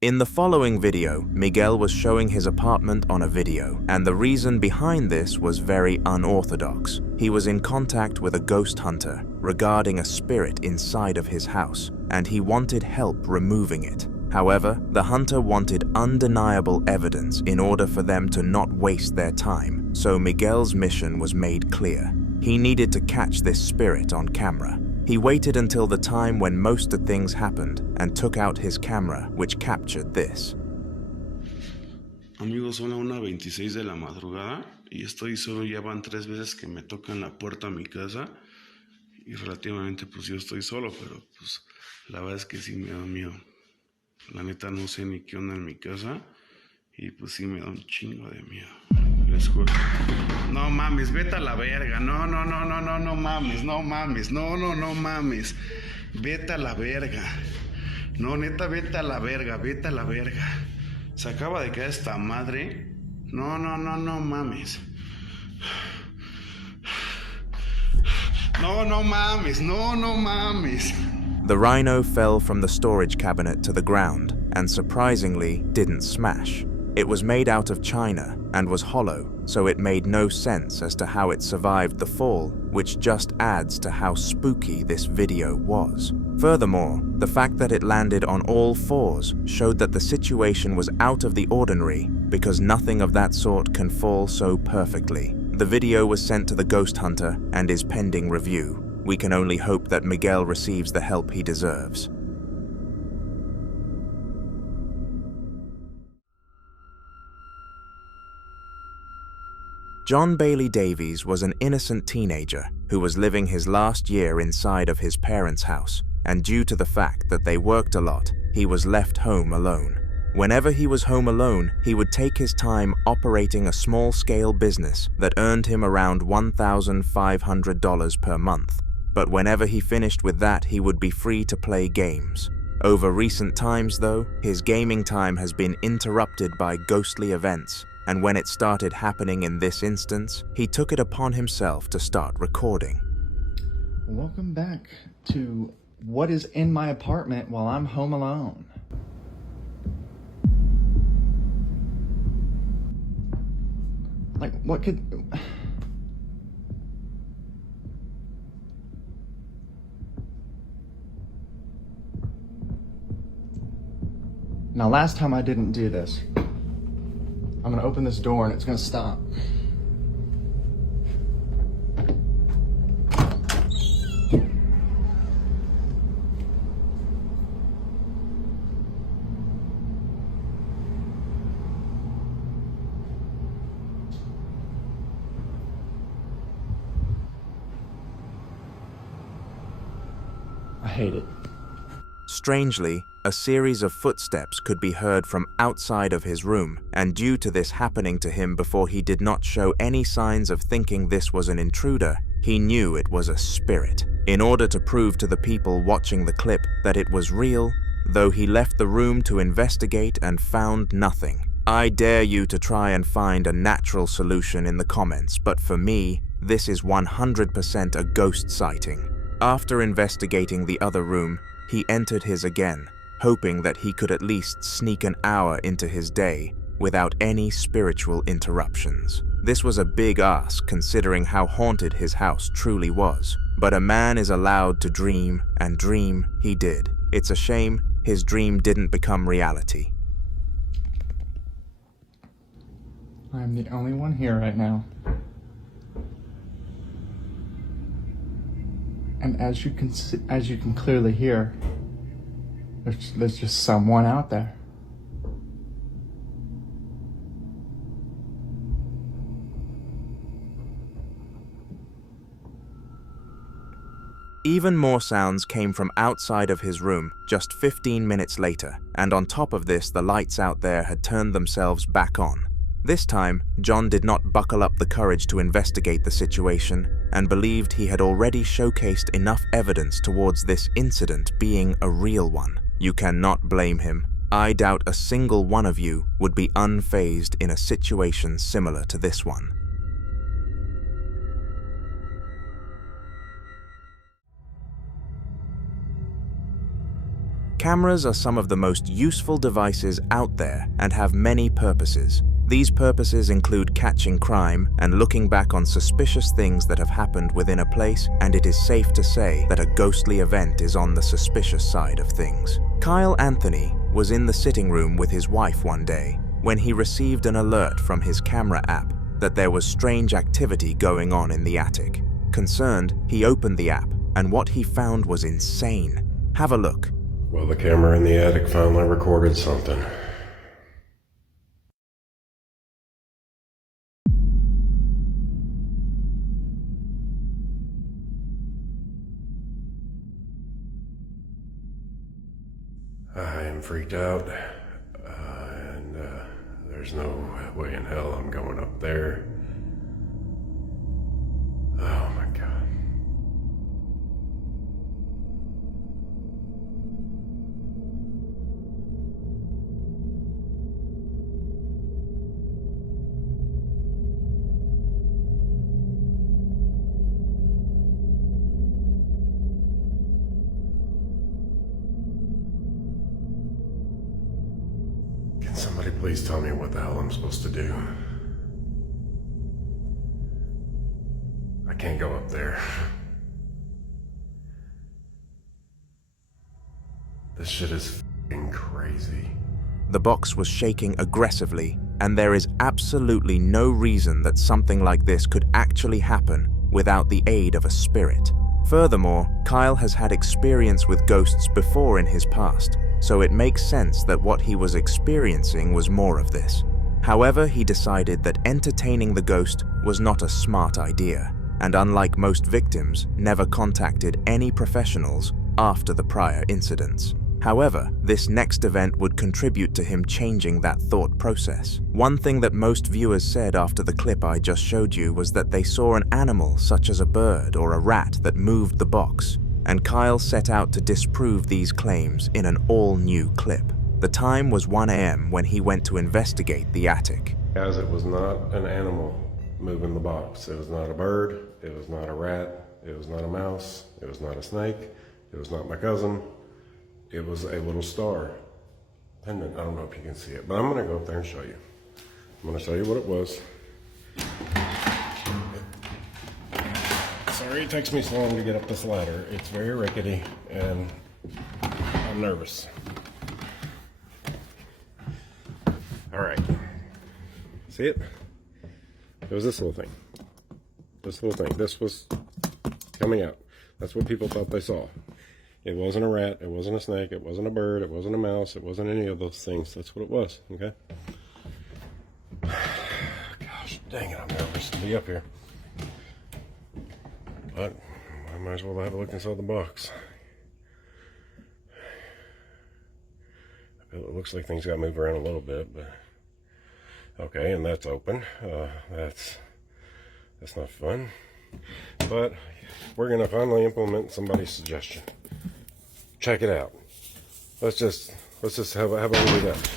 In the following video, Miguel was showing his apartment on a video, and the reason behind this was very unorthodox. He was in contact with a ghost hunter regarding a spirit inside of his house, and he wanted help removing it. However, the hunter wanted undeniable evidence in order for them to not waste their time, so Miguel's mission was made clear. He needed to catch this spirit on camera. He waited until the time when most of things happened and took out his camera, which captured this. Amigos, son las 1:26 de la madrugada y estoy solo. Ya van 3 veces que me tocan la puerta a mi casa y relativamente pues yo estoy solo, pero pues la verdad es que sí me da miedo. La neta no sé ni qué onda en mi casa y pues sí me da un chingo de miedo. Les juro. No mames, vete a la verga. No mames, no mames. No mames. Vete a la verga. No, neta, vete a la verga. Se acaba de caer esta madre. No mames. No mames. The rhino fell from the storage cabinet to the ground and surprisingly didn't smash. It was made out of china and was hollow, so it made no sense as to how it survived the fall, which just adds to how spooky this video was. Furthermore, the fact that it landed on all fours showed that the situation was out of the ordinary because nothing of that sort can fall so perfectly. The video was sent to the ghost hunter and is pending review. We can only hope that Miguel receives the help he deserves. John Bailey Davies was an innocent teenager who was living his last year inside of his parents' house, and due to the fact that they worked a lot, he was left home alone. Whenever he was home alone, he would take his time operating a small-scale business that earned him around $1,500 per month. But whenever he finished with that, he would be free to play games. Over recent times, though, his gaming time has been interrupted by ghostly events, and when it started happening in this instance, he took it upon himself to start recording. Welcome back to what is in my apartment while I'm home alone. Like, what could... Now, last time I didn't do this. I'm gonna open this door and it's gonna stop. I hate it. Strangely, a series of footsteps could be heard from outside of his room, and due to this happening to him before he did not show any signs of thinking this was an intruder, he knew it was a spirit. In order to prove to the people watching the clip that it was real, though he left the room to investigate and found nothing. I dare you to try and find a natural solution in the comments, but for me, this is 100% a ghost sighting. After investigating the other room, he entered his again, hoping that he could at least sneak an hour into his day without any spiritual interruptions. This was a big ask considering how haunted his house truly was, but a man is allowed to dream, and dream he did. It's a shame his dream didn't become reality. I'm the only one here right now. And as you can clearly hear, there's just someone out there. Even more sounds came from outside of his room just 15 minutes later, and on top of this, the lights out there had turned themselves back on. This time, John did not buckle up the courage to investigate the situation and believed he had already showcased enough evidence towards this incident being a real one. You cannot blame him. I doubt a single one of you would be unfazed in a situation similar to this one. Cameras are some of the most useful devices out there and have many purposes. These purposes include catching crime and looking back on suspicious things that have happened within a place, and it is safe to say that a ghostly event is on the suspicious side of things. Kyle Anthony was in the sitting room with his wife one day when he received an alert from his camera app that there was strange activity going on in the attic. Concerned, he opened the app, and what he found was insane. Have a look. Well, the camera in the attic finally recorded something. I am freaked out, and there's no way in hell I'm going up there. Oh my God. Can somebody please tell me what the hell I'm supposed to do? I can't go up there. This shit is f***ing crazy. The box was shaking aggressively, and there is absolutely no reason that something like this could actually happen without the aid of a spirit. Furthermore, Kyle has had experience with ghosts before in his past, so it makes sense that what he was experiencing was more of this. However, he decided that entertaining the ghost was not a smart idea, and unlike most victims, never contacted any professionals after the prior incidents. However, this next event would contribute to him changing that thought process. One thing that most viewers said after the clip I just showed you was that they saw an animal such as a bird or a rat that moved the box, and Kyle set out to disprove these claims in an all-new clip. The time was 1 a.m. when he went to investigate the attic. Guys, it was not an animal moving the box. It was not a bird, it was not a rat, it was not a mouse, it was not a snake, it was not my cousin. It was a little star pendant. I don't know if you can see it, but I'm gonna go up there and show you. I'm gonna show you what it was. Sorry it takes me so long to get up this ladder. It's very rickety and I'm nervous. All right, see it? It was this little thing. This little thing. This was coming out. That's what people thought they saw. It wasn't a rat, it wasn't a snake, it wasn't a bird, it wasn't a mouse, it wasn't any of those things. That's what it was, okay? Gosh, dang it, I'm nervous to be up here. But I might as well have a look inside the box. It looks like things got to move around a little bit, but... Okay, and that's open. That's not fun. But we're going to finally implement somebody's suggestion. Check it out. Let's just have a look at that.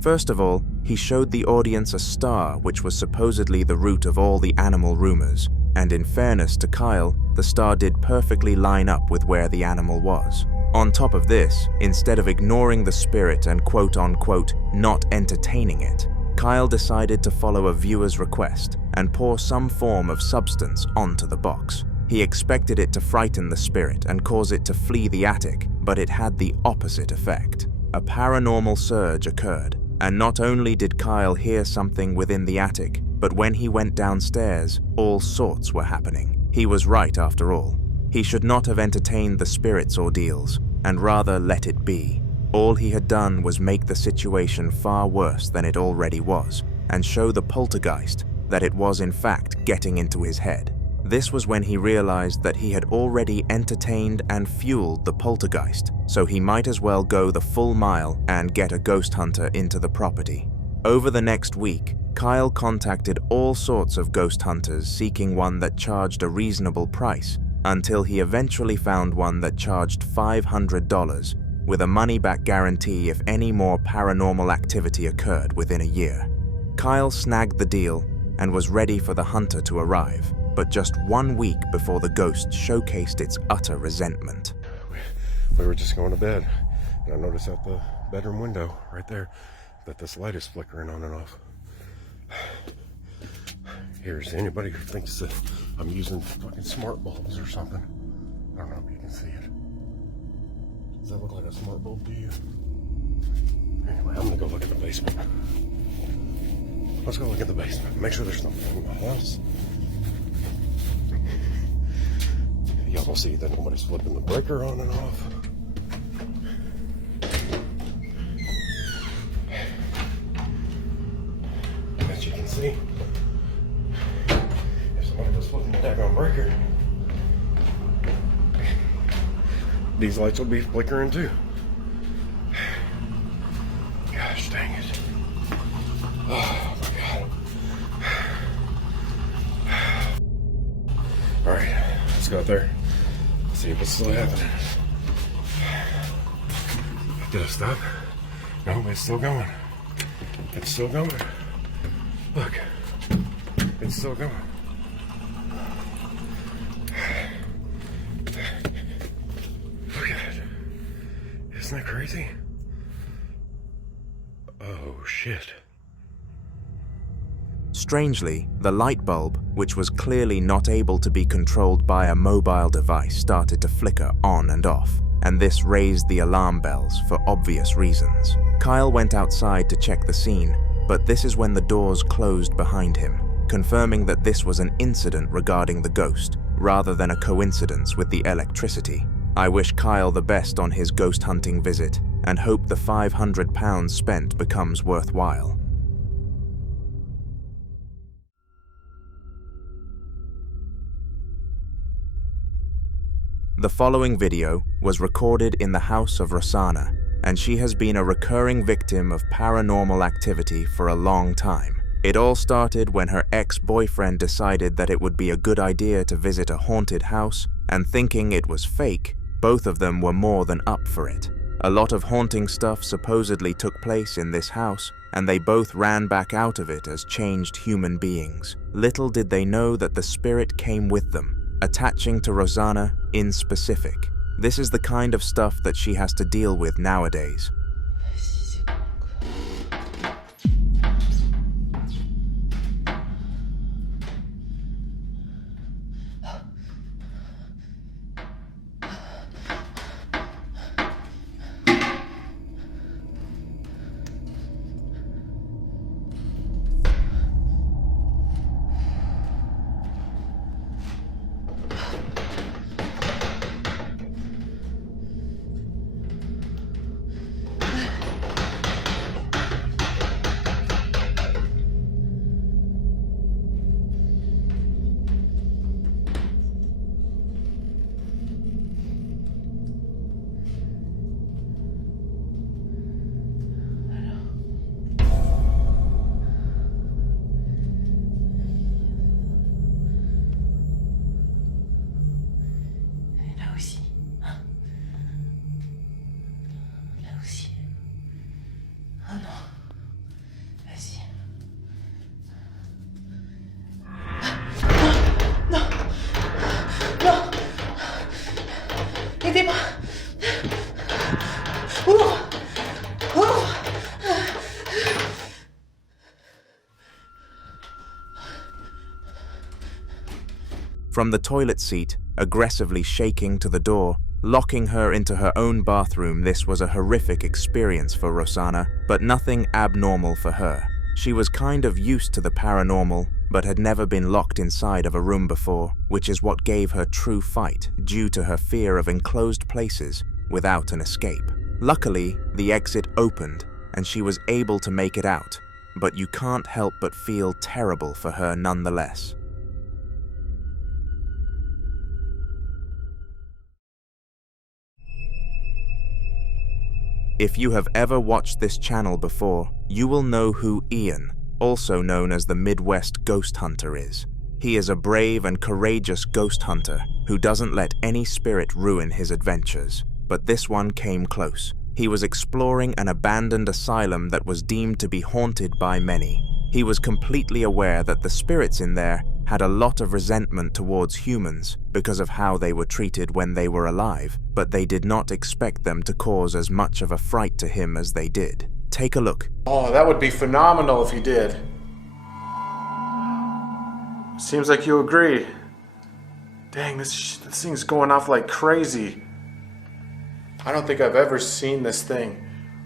First of all, he showed the audience a star which was supposedly the root of all the animal rumors, and in fairness to Kyle, the star did perfectly line up with where the animal was. On top of this, instead of ignoring the spirit and quote-unquote not entertaining it, Kyle decided to follow a viewer's request and pour some form of substance onto the box. He expected it to frighten the spirit and cause it to flee the attic, but it had the opposite effect. A paranormal surge occurred, and not only did Kyle hear something within the attic, but when he went downstairs, all sorts were happening. He was right after all. He should not have entertained the spirit's ordeals, and rather let it be. All he had done was make the situation far worse than it already was, and show the poltergeist that it was in fact getting into his head. This was when he realized that he had already entertained and fueled the poltergeist, so he might as well go the full mile and get a ghost hunter into the property. Over the next week, Kyle contacted all sorts of ghost hunters seeking one that charged a reasonable price, until he eventually found one that charged $500, with a money-back guarantee if any more paranormal activity occurred within a year. Kyle snagged the deal and was ready for the hunter to arrive, but just 1 week before the ghost showcased its utter resentment. we were just going to bed, and I noticed out the bedroom window right there that this light is flickering on and off. Here's anybody who thinks that I'm using fucking smart bulbs or something. I don't know if you can see it. Does that look like a smart bulb to you? Anyway, I'm gonna go look at the basement. Let's go look at the basement. Make sure there's nothing in the house. Y'all will see that nobody's flipping the breaker on and off. As you can see, if somebody was flipping the daggone breaker, these lights will be flickering too. Gosh dang it. Oh my God. Alright, let's go out there. See if it's still happening. Did it stop? No, it's still going. It's still going. Look. It's still going. Look at it. Isn't that crazy? Oh, shit. Strangely, the light bulb, which was clearly not able to be controlled by a mobile device, started to flicker on and off, and this raised the alarm bells for obvious reasons. Kyle went outside to check the scene, but this is when the doors closed behind him, confirming that this was an incident regarding the ghost, rather than a coincidence with the electricity. I wish Kyle the best on his ghost hunting visit, and hope the £500 spent becomes worthwhile. The following video was recorded in the house of Rosanna, and she has been a recurring victim of paranormal activity for a long time. It all started when her ex-boyfriend decided that it would be a good idea to visit a haunted house, and thinking it was fake, both of them were more than up for it. A lot of haunting stuff supposedly took place in this house, and they both ran back out of it as changed human beings. Little did they know that the spirit came with them, attaching to Rosanna in specific. This is the kind of stuff that she has to deal with nowadays. From the toilet seat, aggressively shaking to the door, locking her into her own bathroom, this was a horrific experience for Rosanna, but nothing abnormal for her. She was kind of used to the paranormal, but had never been locked inside of a room before, which is what gave her true fright due to her fear of enclosed places without an escape. Luckily, the exit opened, and she was able to make it out, but you can't help but feel terrible for her nonetheless. If you have ever watched this channel before, you will know who Ian, also known as the Midwest Ghost Hunter, is. He is a brave and courageous ghost hunter who doesn't let any spirit ruin his adventures, but this one came close. He was exploring an abandoned asylum that was deemed to be haunted by many. He was completely aware that the spirits in there had a lot of resentment towards humans because of how they were treated when they were alive, but they did not expect them to cause as much of a fright to him as they did. Take a look. Oh, that would be phenomenal if you did. Seems like you agree. Dang, this thing's going off like crazy. I don't think I've ever seen this thing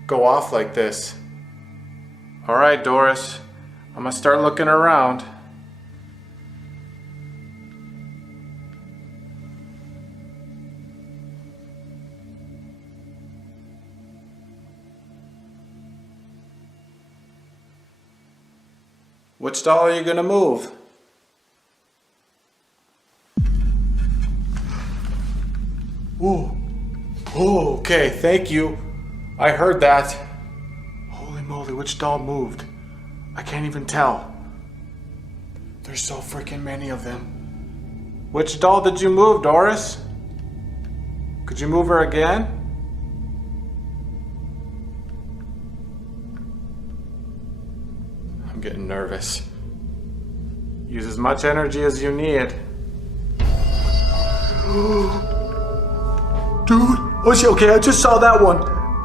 go off like this. All right, Doris, I'm gonna start looking around. Which doll are you gonna move? Ooh. Oh, okay, thank you. I heard that. Holy moly, which doll moved? I can't even tell. There's so freaking many of them. Which doll did you move, Doris? Could you move her again? I'm getting nervous. Use as much energy as you need. Dude, okay, I just saw that one.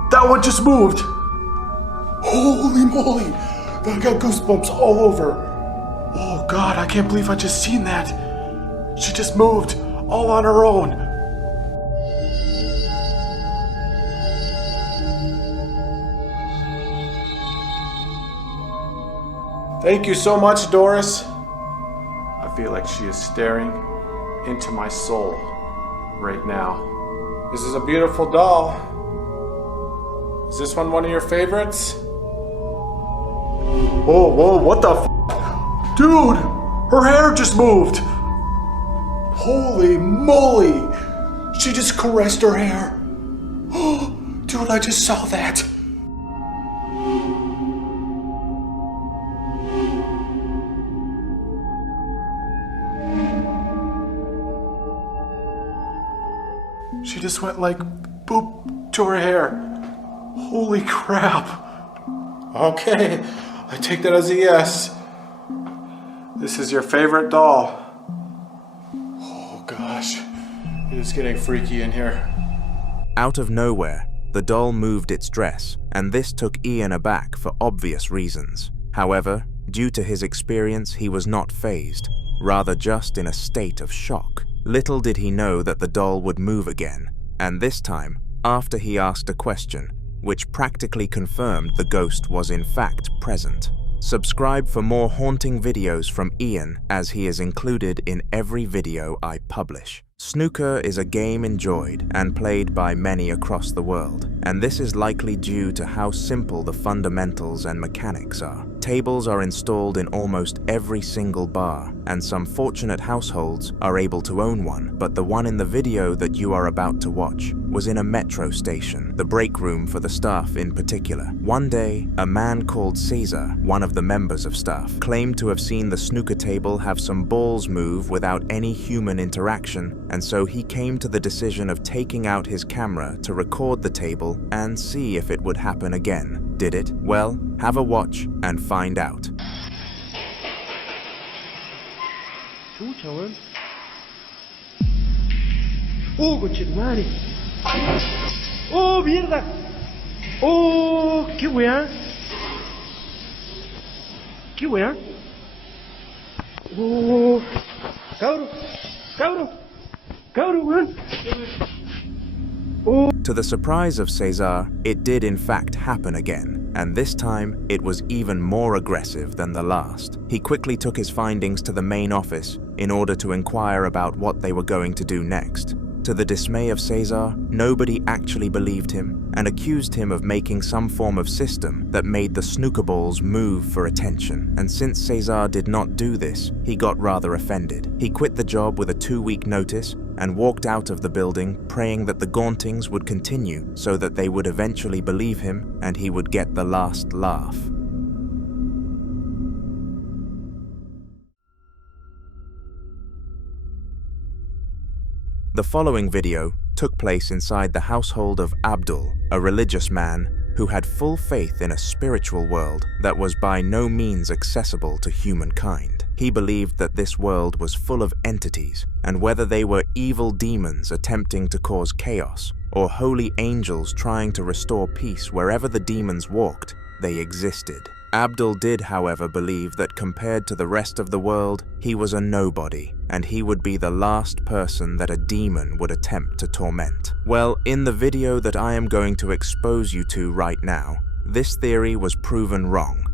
That one just moved. Holy moly, I got goosebumps all over. Oh God, I can't believe I just seen that. She just moved, all on her own. Thank you so much, Doris. I feel like she is staring into my soul right now. This is a beautiful doll. Is this one of your favorites? Whoa, what the f? Dude, her hair just moved. Holy moly. She just caressed her hair. Dude, I just saw that. She just went like boop to her hair. Holy crap. Okay, I take that as a yes. This is your favorite doll. Oh gosh, it is getting freaky in here. Out of nowhere, the doll moved its dress, and this took Ian aback for obvious reasons. However, due to his experience, he was not fazed, rather just in a state of shock. Little did he know that the doll would move again, and this time, after he asked a question, which practically confirmed the ghost was in fact present. Subscribe for more haunting videos from Ian, as he is included in every video I publish. Snooker is a game enjoyed and played by many across the world, and this is likely due to how simple the fundamentals and mechanics are. Tables are installed in almost every single bar, and some fortunate households are able to own one, but the one in the video that you are about to watch was in a metro station, the break room for the staff in particular. One day, a man called Cesar, one of the members of staff, claimed to have seen the snooker table have some balls move without any human interaction, and so he came to the decision of taking out his camera to record the table and see if it would happen again. Did it? Well, have a watch and find out. Chucha, weón. Oh, conchetumare. Oh, mierda. Oh, qué weá. Qué weá. Oh, cabro, weón. Oh. To the surprise of Cesar, it did in fact happen again, and this time it was even more aggressive than the last. He quickly took his findings to the main office in order to inquire about what they were going to do next. To the dismay of Cesar, nobody actually believed him and accused him of making some form of system that made the snooker balls move for attention. And since Cesar did not do this, he got rather offended. He quit the job with a 2-week notice and walked out of the building, praying that the hauntings would continue so that they would eventually believe him and he would get the last laugh. The following video took place inside the household of Abdul, a religious man who had full faith in a spiritual world that was by no means accessible to humankind. He believed that this world was full of entities, and whether they were evil demons attempting to cause chaos, or holy angels trying to restore peace wherever the demons walked, they existed. Abdul did, however, believe that compared to the rest of the world, he was a nobody, and he would be the last person that a demon would attempt to torment. Well, in the video that I am going to expose you to right now, this theory was proven wrong.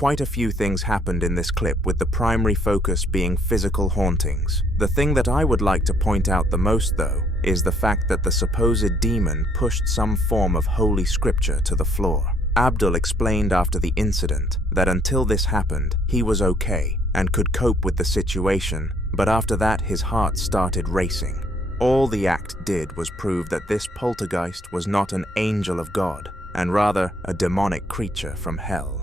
Quite a few things happened in this clip, with the primary focus being physical hauntings. The thing that I would like to point out the most, though, is the fact that the supposed demon pushed some form of holy scripture to the floor. Abdul explained after the incident that until this happened, he was okay and could cope with the situation, but after that his heart started racing. All the act did was prove that this poltergeist was not an angel of God, and rather a demonic creature from hell.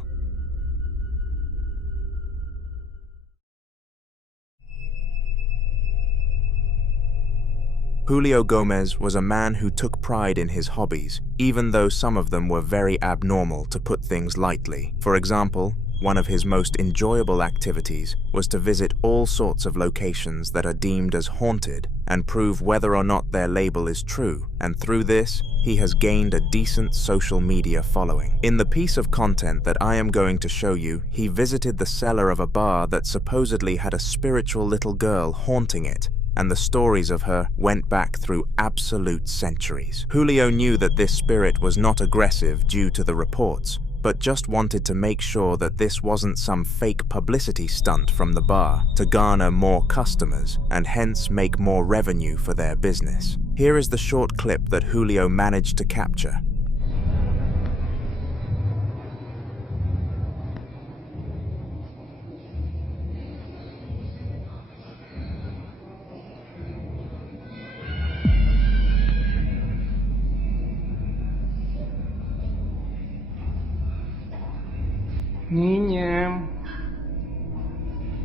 Julio Gomez was a man who took pride in his hobbies, even though some of them were very abnormal, to put things lightly. For example, one of his most enjoyable activities was to visit all sorts of locations that are deemed as haunted and prove whether or not their label is true, and through this, he has gained a decent social media following. In the piece of content that I am going to show you, he visited the cellar of a bar that supposedly had a spiritual little girl haunting it, and the stories of her went back through absolute centuries. Julio knew that this spirit was not aggressive due to the reports, but just wanted to make sure that this wasn't some fake publicity stunt from the bar to garner more customers and hence make more revenue for their business. Here is the short clip that Julio managed to capture.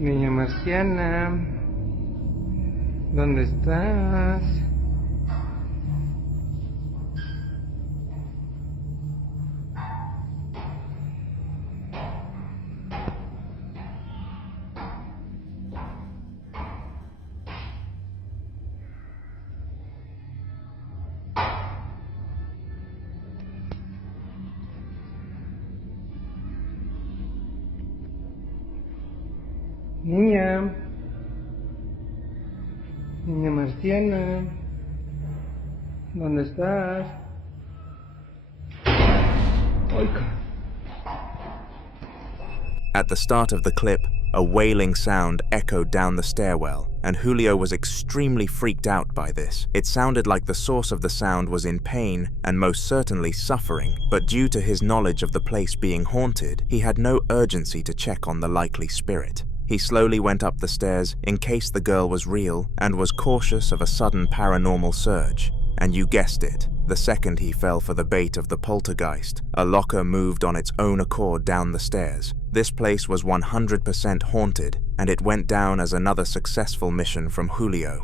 Niña marciana, ¿Dónde estás? Niña. Niña marciana. ¿Dónde estás? Ay, At the start of the clip, a wailing sound echoed down the stairwell, and Julio was extremely freaked out by this. It sounded like the source of the sound was in pain and most certainly suffering, but due to his knowledge of the place being haunted, he had no urgency to check on the likely spirit. He slowly went up the stairs in case the girl was real and was cautious of a sudden paranormal surge. And you guessed it, the second he fell for the bait of the poltergeist, a locker moved on its own accord down the stairs. This place was 100% haunted, and it went down as another successful mission from Julio.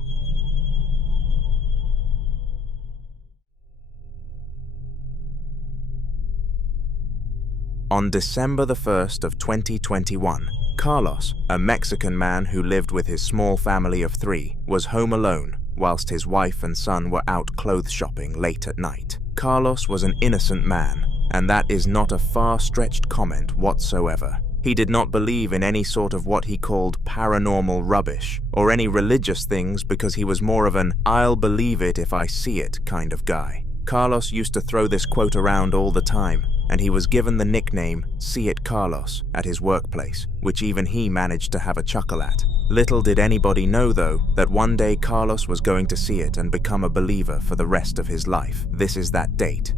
On December the 1st of 2021, Carlos, a Mexican man who lived with his small family of 3, was home alone whilst his wife and son were out clothes shopping late at night. Carlos was an innocent man, and that is not a far-stretched comment whatsoever. He did not believe in any sort of what he called paranormal rubbish, or any religious things because he was more of an "I'll believe it if I see it" kind of guy. Carlos used to throw this quote around all the time, and he was given the nickname "See It Carlos" at his workplace, which even he managed to have a chuckle at. Little did anybody know, though, that one day Carlos was going to see it and become a believer for the rest of his life. This is that date.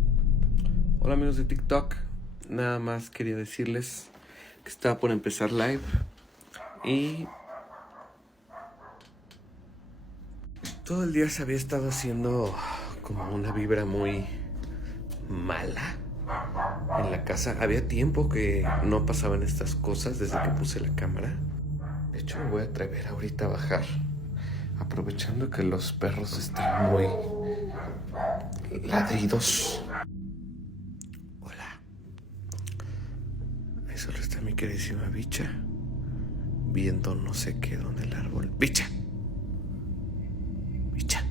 Hola amigos de TikTok, nada más quería decirles que estaba por empezar live y todo el día se había estado haciendo como una vibra muy mala en la casa. Había tiempo que no pasaban estas cosas desde que puse la cámara. De hecho me voy a atrever ahorita a bajar, aprovechando que los perros están muy ladridos. Hola. Ahí solo está mi queridísima bicha, viendo no sé qué donde el árbol. ¡Bicha! ¡Bicha!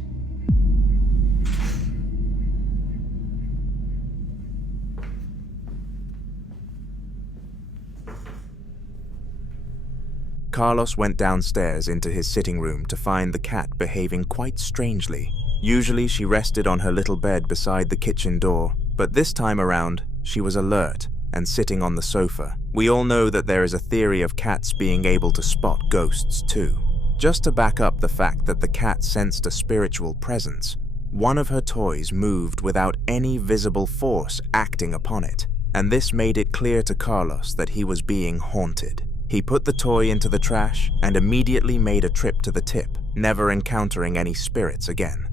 Carlos went downstairs into his sitting room to find the cat behaving quite strangely. Usually she rested on her little bed beside the kitchen door, but this time around, she was alert and sitting on the sofa. We all know that there is a theory of cats being able to spot ghosts too. Just to back up the fact that the cat sensed a spiritual presence, one of her toys moved without any visible force acting upon it, and this made it clear to Carlos that he was being haunted. He put the toy into the trash and immediately made a trip to the tip, never encountering any spirits again.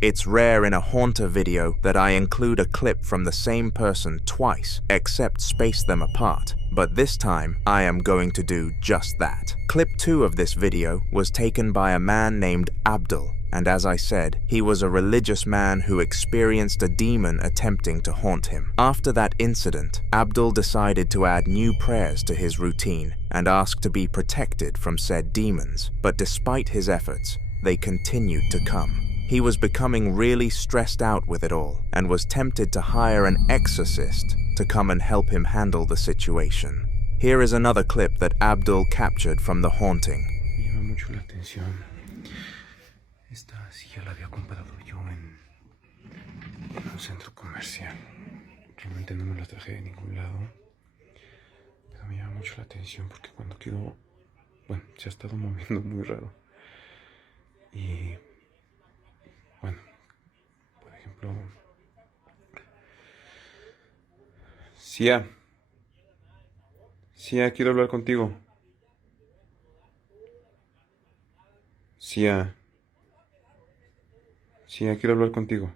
It's rare in a haunter video that I include a clip from the same person twice, except space them apart, but this time I am going to do just that. Clip 2 of this video was taken by a man named Abdul, and as I said, he was a religious man who experienced a demon attempting to haunt him. After that incident, Abdul decided to add new prayers to his routine and ask to be protected from said demons, but despite his efforts, they continued to come. He was becoming really stressed out with it all and was tempted to hire an exorcist to come and help him handle the situation. Here is another clip that Abdul captured from the haunting. Me llama mucho la atención. Esta silla la había comprado yo en un centro comercial. Realmente no me la traje de ningún lado. Pero me llama mucho la atención porque cuando quiero... Bueno, se ha estado moviendo muy raro. Y... Bueno, por ejemplo... Sia, quiero hablar contigo. Sia, quiero hablar contigo.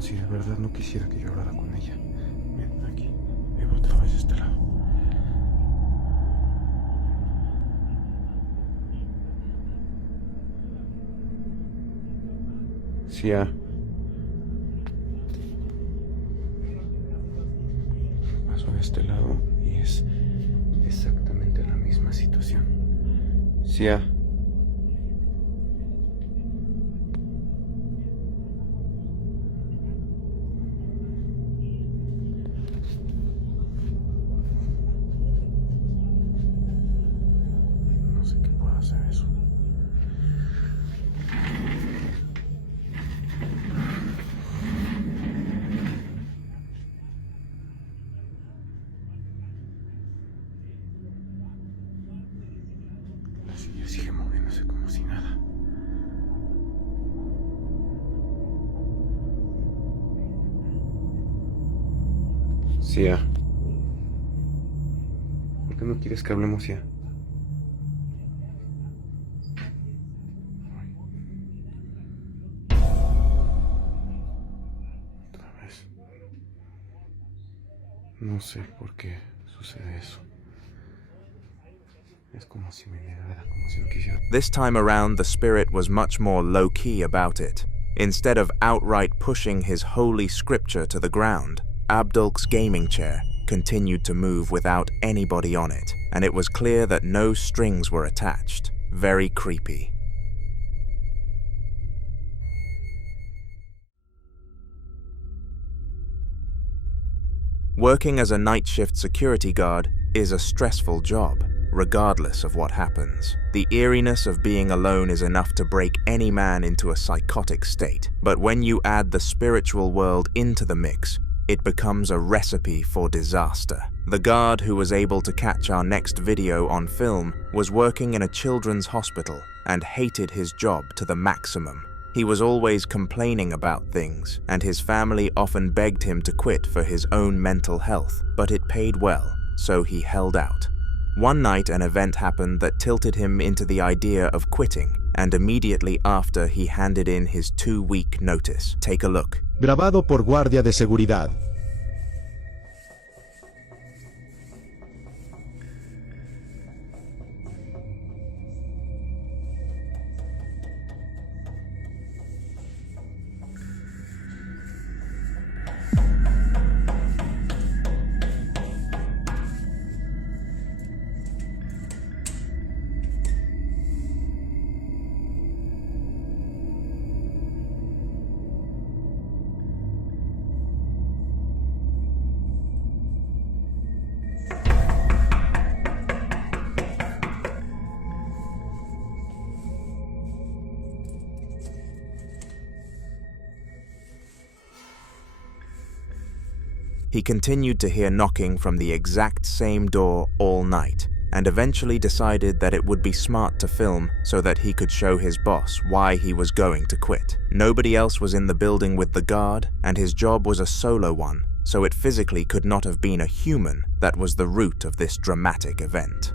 como si de verdad no quisiera que yo hablara con ella. Ven, aquí. Ven otra vez de este lado. Sia. Paso de este lado y es exactamente la misma situación. Sia. No sé qué puedo hacer eso. La silla sigue moviéndose como si nada. Sia. ¿Por qué no quieres que hablemos ya? Otra vez. No sé por qué sucede eso. Es como si me negara, como si no quisiera. This time around, the spirit was much more low-key about it. Instead of outright pushing his holy scripture to the ground, Abdul's gaming chair continued to move without anybody on it, and it was clear that no strings were attached. Very creepy. Working as a night shift security guard is a stressful job, regardless of what happens. The eeriness of being alone is enough to break any man into a psychotic state, but when you add the spiritual world into the mix, it becomes a recipe for disaster. The guard who was able to catch our next video on film was working in a children's hospital and hated his job to the maximum. He was always complaining about things, and his family often begged him to quit for his own mental health, but it paid well, so he held out. One night an event happened that tilted him into the idea of quitting, and immediately after he handed in his 2-week notice. Take a look. Grabado por guardia de seguridad. He continued to hear knocking from the exact same door all night, and eventually decided that it would be smart to film so that he could show his boss why he was going to quit. Nobody else was in the building with the guard, and his job was a solo one, so it physically could not have been a human that was the root of this dramatic event.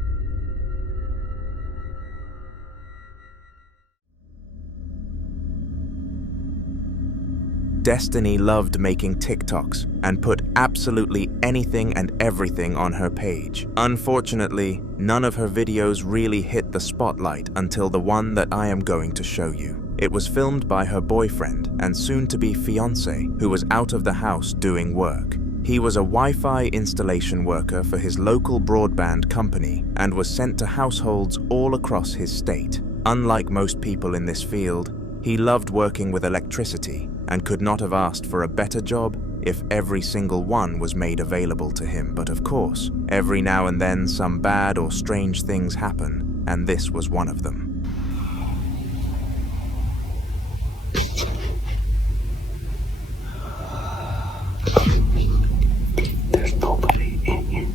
Destiny loved making TikToks and put absolutely anything and everything on her page. Unfortunately, none of her videos really hit the spotlight until the one that I am going to show you. It was filmed by her boyfriend and soon-to-be fiancé, who was out of the house doing work. He was a Wi-Fi installation worker for his local broadband company and was sent to households all across his state. Unlike most people in this field, he loved working with electricity and could not have asked for a better job if every single one was made available to him. But of course, every now and then some bad or strange things happen, and this was one of them. There's nobody in here.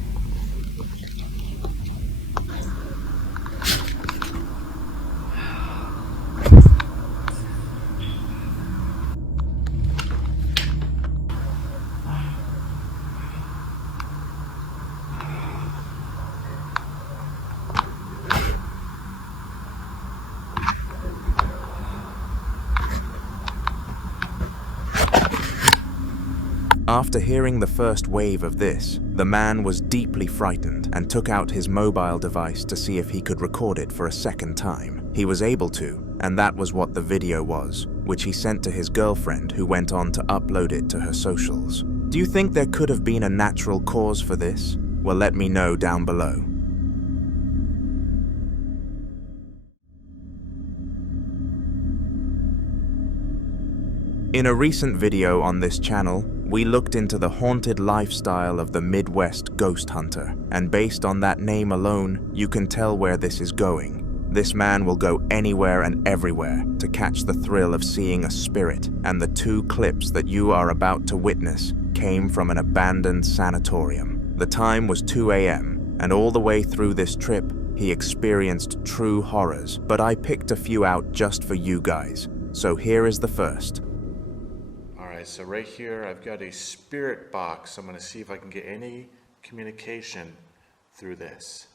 After hearing the first wave of this, the man was deeply frightened and took out his mobile device to see if he could record it for a second time. He was able to, and that was what the video was, which he sent to his girlfriend, who went on to upload it to her socials. Do you think there could have been a natural cause for this? Well, let me know down below. In a recent video on this channel, we looked into the haunted lifestyle of the Midwest ghost hunter, and based on that name alone, you can tell where this is going. This man will go anywhere and everywhere to catch the thrill of seeing a spirit, and the 2 clips that you are about to witness came from an abandoned sanatorium. The time was 2 a.m., and all the way through this trip, he experienced true horrors, but I picked a few out just for you guys. So here is the first. Alright, so right here I've got a spirit box. I'm going to see if I can get any communication through this.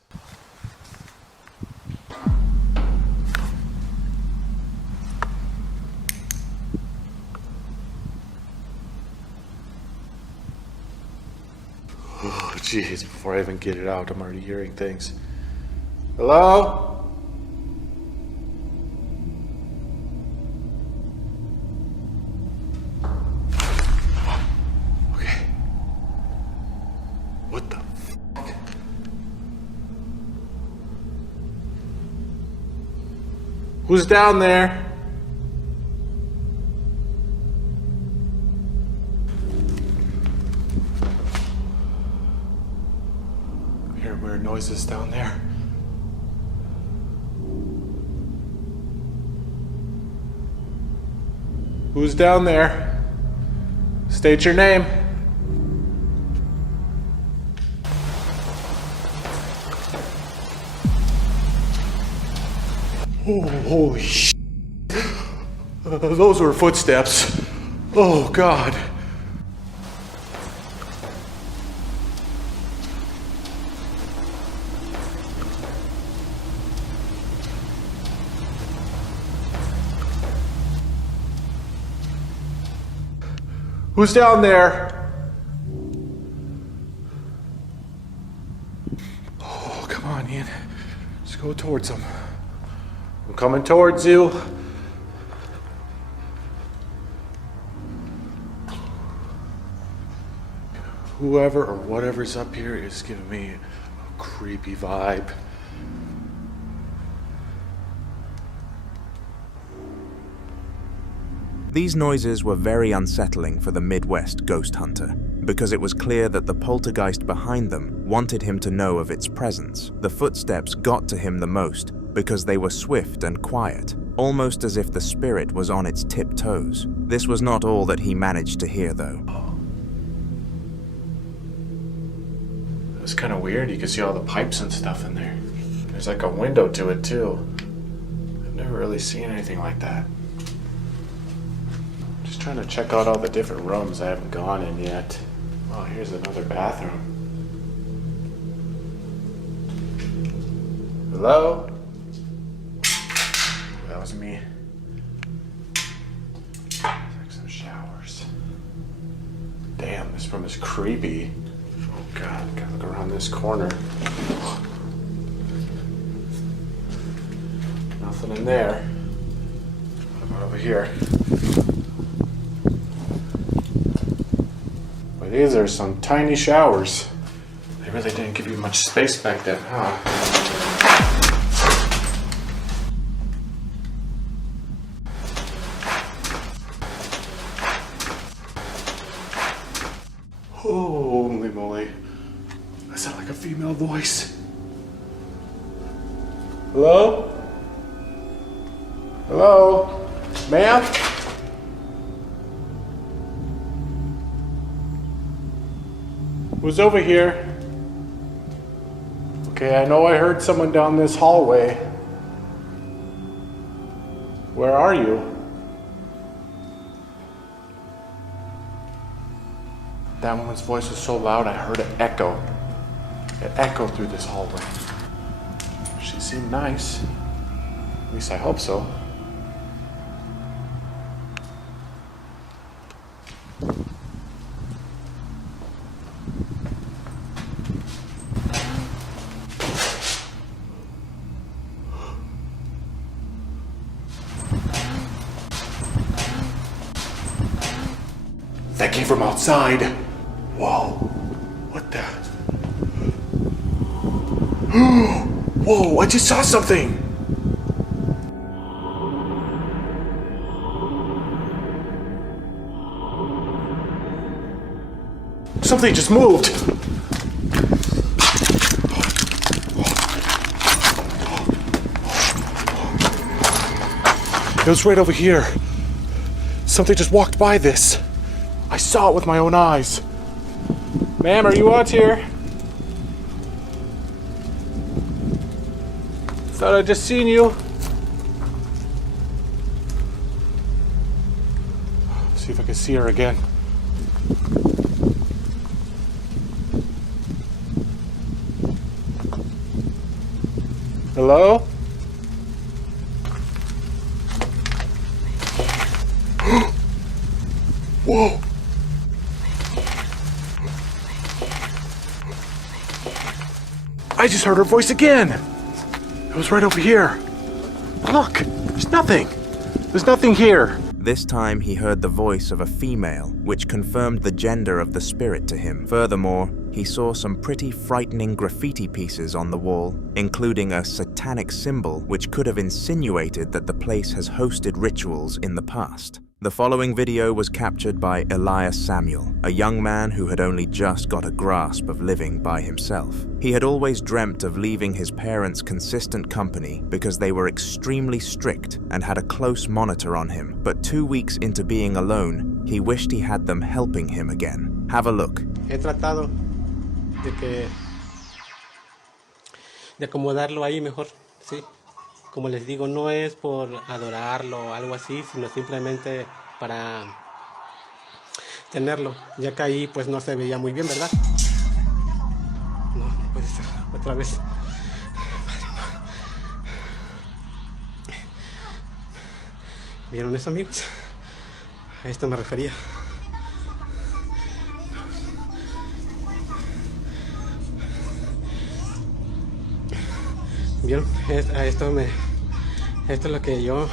Oh, jeez, before I even get it out, I'm already hearing things. Hello? Okay. What the fuck? Who's down there? Weird noises down there. Who's down there? State your name. Oh, holy shit. Those were footsteps. Oh, God. Who's down there? Oh, come on, Ian. Let's go towards him. I'm coming towards you. Whoever or whatever's up here is giving me a creepy vibe. These noises were very unsettling for the Midwest ghost hunter, because it was clear that the poltergeist behind them wanted him to know of its presence. The footsteps got to him the most because they were swift and quiet, almost as if the spirit was on its tiptoes. This was not all that he managed to hear, though. It's kind of weird. You can see all the pipes and stuff in there. There's like a window to it, too. I've never really seen anything like that. Just trying to check out all the different rooms I haven't gone in yet. Oh, here's another bathroom. Hello? That was me. There's like some showers. Damn, this room is creepy. Oh God, gotta look around this corner. Nothing in there. What about over here? Well, these are some tiny showers. They really didn't give you much space back then, huh? Holy moly. That sounded like a female voice. Hello? Hello? Ma'am? Who's over here? Okay, I know I heard someone down this hallway. Where are you? That woman's voice was so loud I heard it echo. It echoed through this hallway. She seemed nice. At least I hope so. That came from outside. Whoa. What the? Whoa, I just saw something. Something just moved. It was right over here. Something just walked by this. I saw it with my own eyes. Ma'am, are you out here? Thought I'd just seen you. See if I can see her again. Hello? Whoa! I just heard her voice again! It was right over here. Look! There's nothing! There's nothing here! This time he heard the voice of a female, which confirmed the gender of the spirit to him. Furthermore, he saw some pretty frightening graffiti pieces on the wall, including a satanic symbol which could have insinuated that the place has hosted rituals in the past. The following video was captured by Elias Samuel, a young man who had only just got a grasp of living by himself. He had always dreamt of leaving his parents' consistent company because they were extremely strict and had a close monitor on him, but 2 weeks into being alone, he wished he had them helping him again. Have a look. He tratado de acomodarlo ahí mejor, sí. Como les digo, no es por adorarlo o algo así, sino simplemente para tenerlo, ya que ahí pues no se veía muy bien, ¿verdad? No, puede ser, otra vez. ¿Vieron eso, amigos? A esto me refería. ¿Vieron? Esto es lo que yo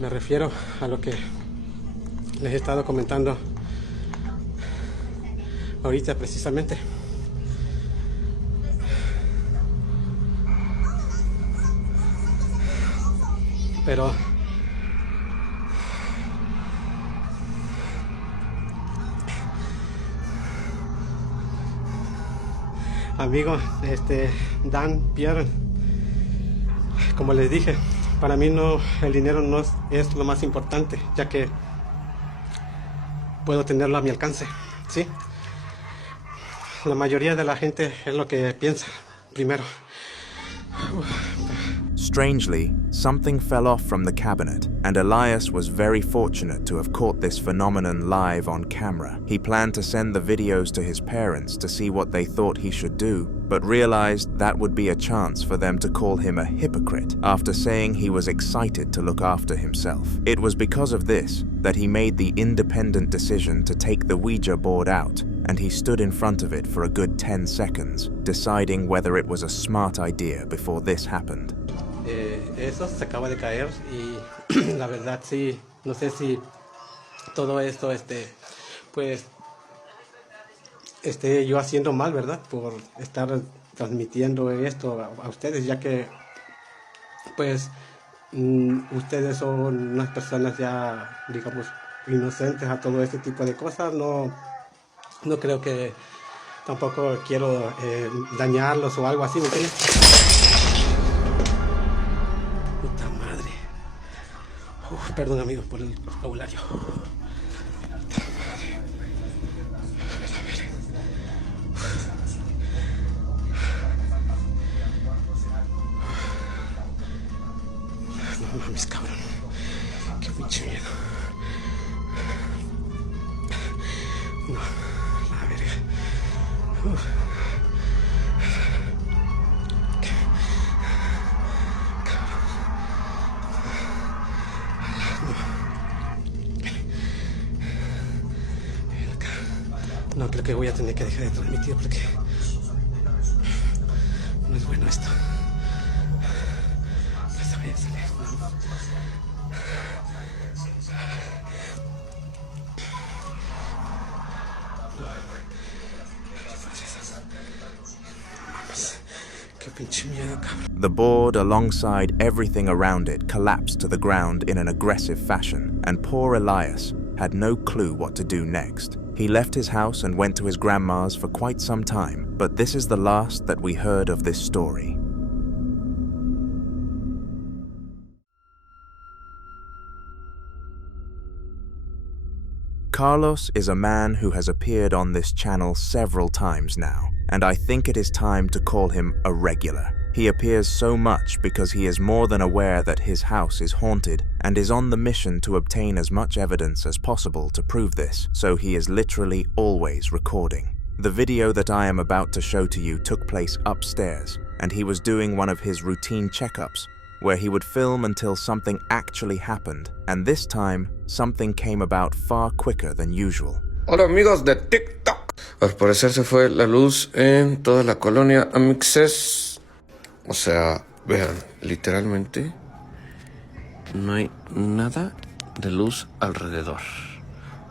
me refiero, a lo que les he estado comentando ahorita precisamente. Pero amigos, Dan, Pierre, como les dije, para mí no, el dinero no es lo más importante, ya que puedo tenerlo a mi alcance, ¿sí? La mayoría de la gente es lo que piensa primero. Strangely, something fell off from the cabinet, and Elias was very fortunate to have caught this phenomenon live on camera. He planned to send the videos to his parents to see what they thought he should do, but realized that would be a chance for them to call him a hypocrite after saying he was excited to look after himself. It was because of this that he made the independent decision to take the Ouija board out, and he stood in front of it for a good 10 seconds, deciding whether it was a smart idea before this happened. Eso se acaba de caer y la verdad sí, no sé si todo esto pues esté yo haciendo mal, ¿verdad? Por estar transmitiendo esto a ustedes, ya que pues ustedes son unas personas ya, digamos, inocentes a todo este tipo de cosas. No creo que tampoco quiero dañarlos o algo así, ¿me entiendes? Puta madre. Perdón, amigos, por el vocabulario. Puta madre. A ver. No mames, cabrón. Qué pinche miedo. No, la verga. No, creo que voy a tener que dejar de transmitir porque no es bueno esto. No se vaya a salir. Qué pinche miedo, cabrón. The board alongside everything around it collapsed to the ground in an aggressive fashion, and poor Elias had no clue what to do next. He left his house and went to his grandma's for quite some time, but this is the last that we heard of this story. Carlos is a man who has appeared on this channel several times now, and I think it is time to call him a regular. He appears so much because he is more than aware that his house is haunted and is on the mission to obtain as much evidence as possible to prove this, so he is literally always recording. The video that I am about to show to you took place upstairs, and he was doing one of his routine checkups, where he would film until something actually happened, and this time, something came about far quicker than usual. Hola amigos de TikTok. Al parecer se fue la luz en toda la colonia Amixes. O sea, vean, literalmente no hay nada de luz alrededor,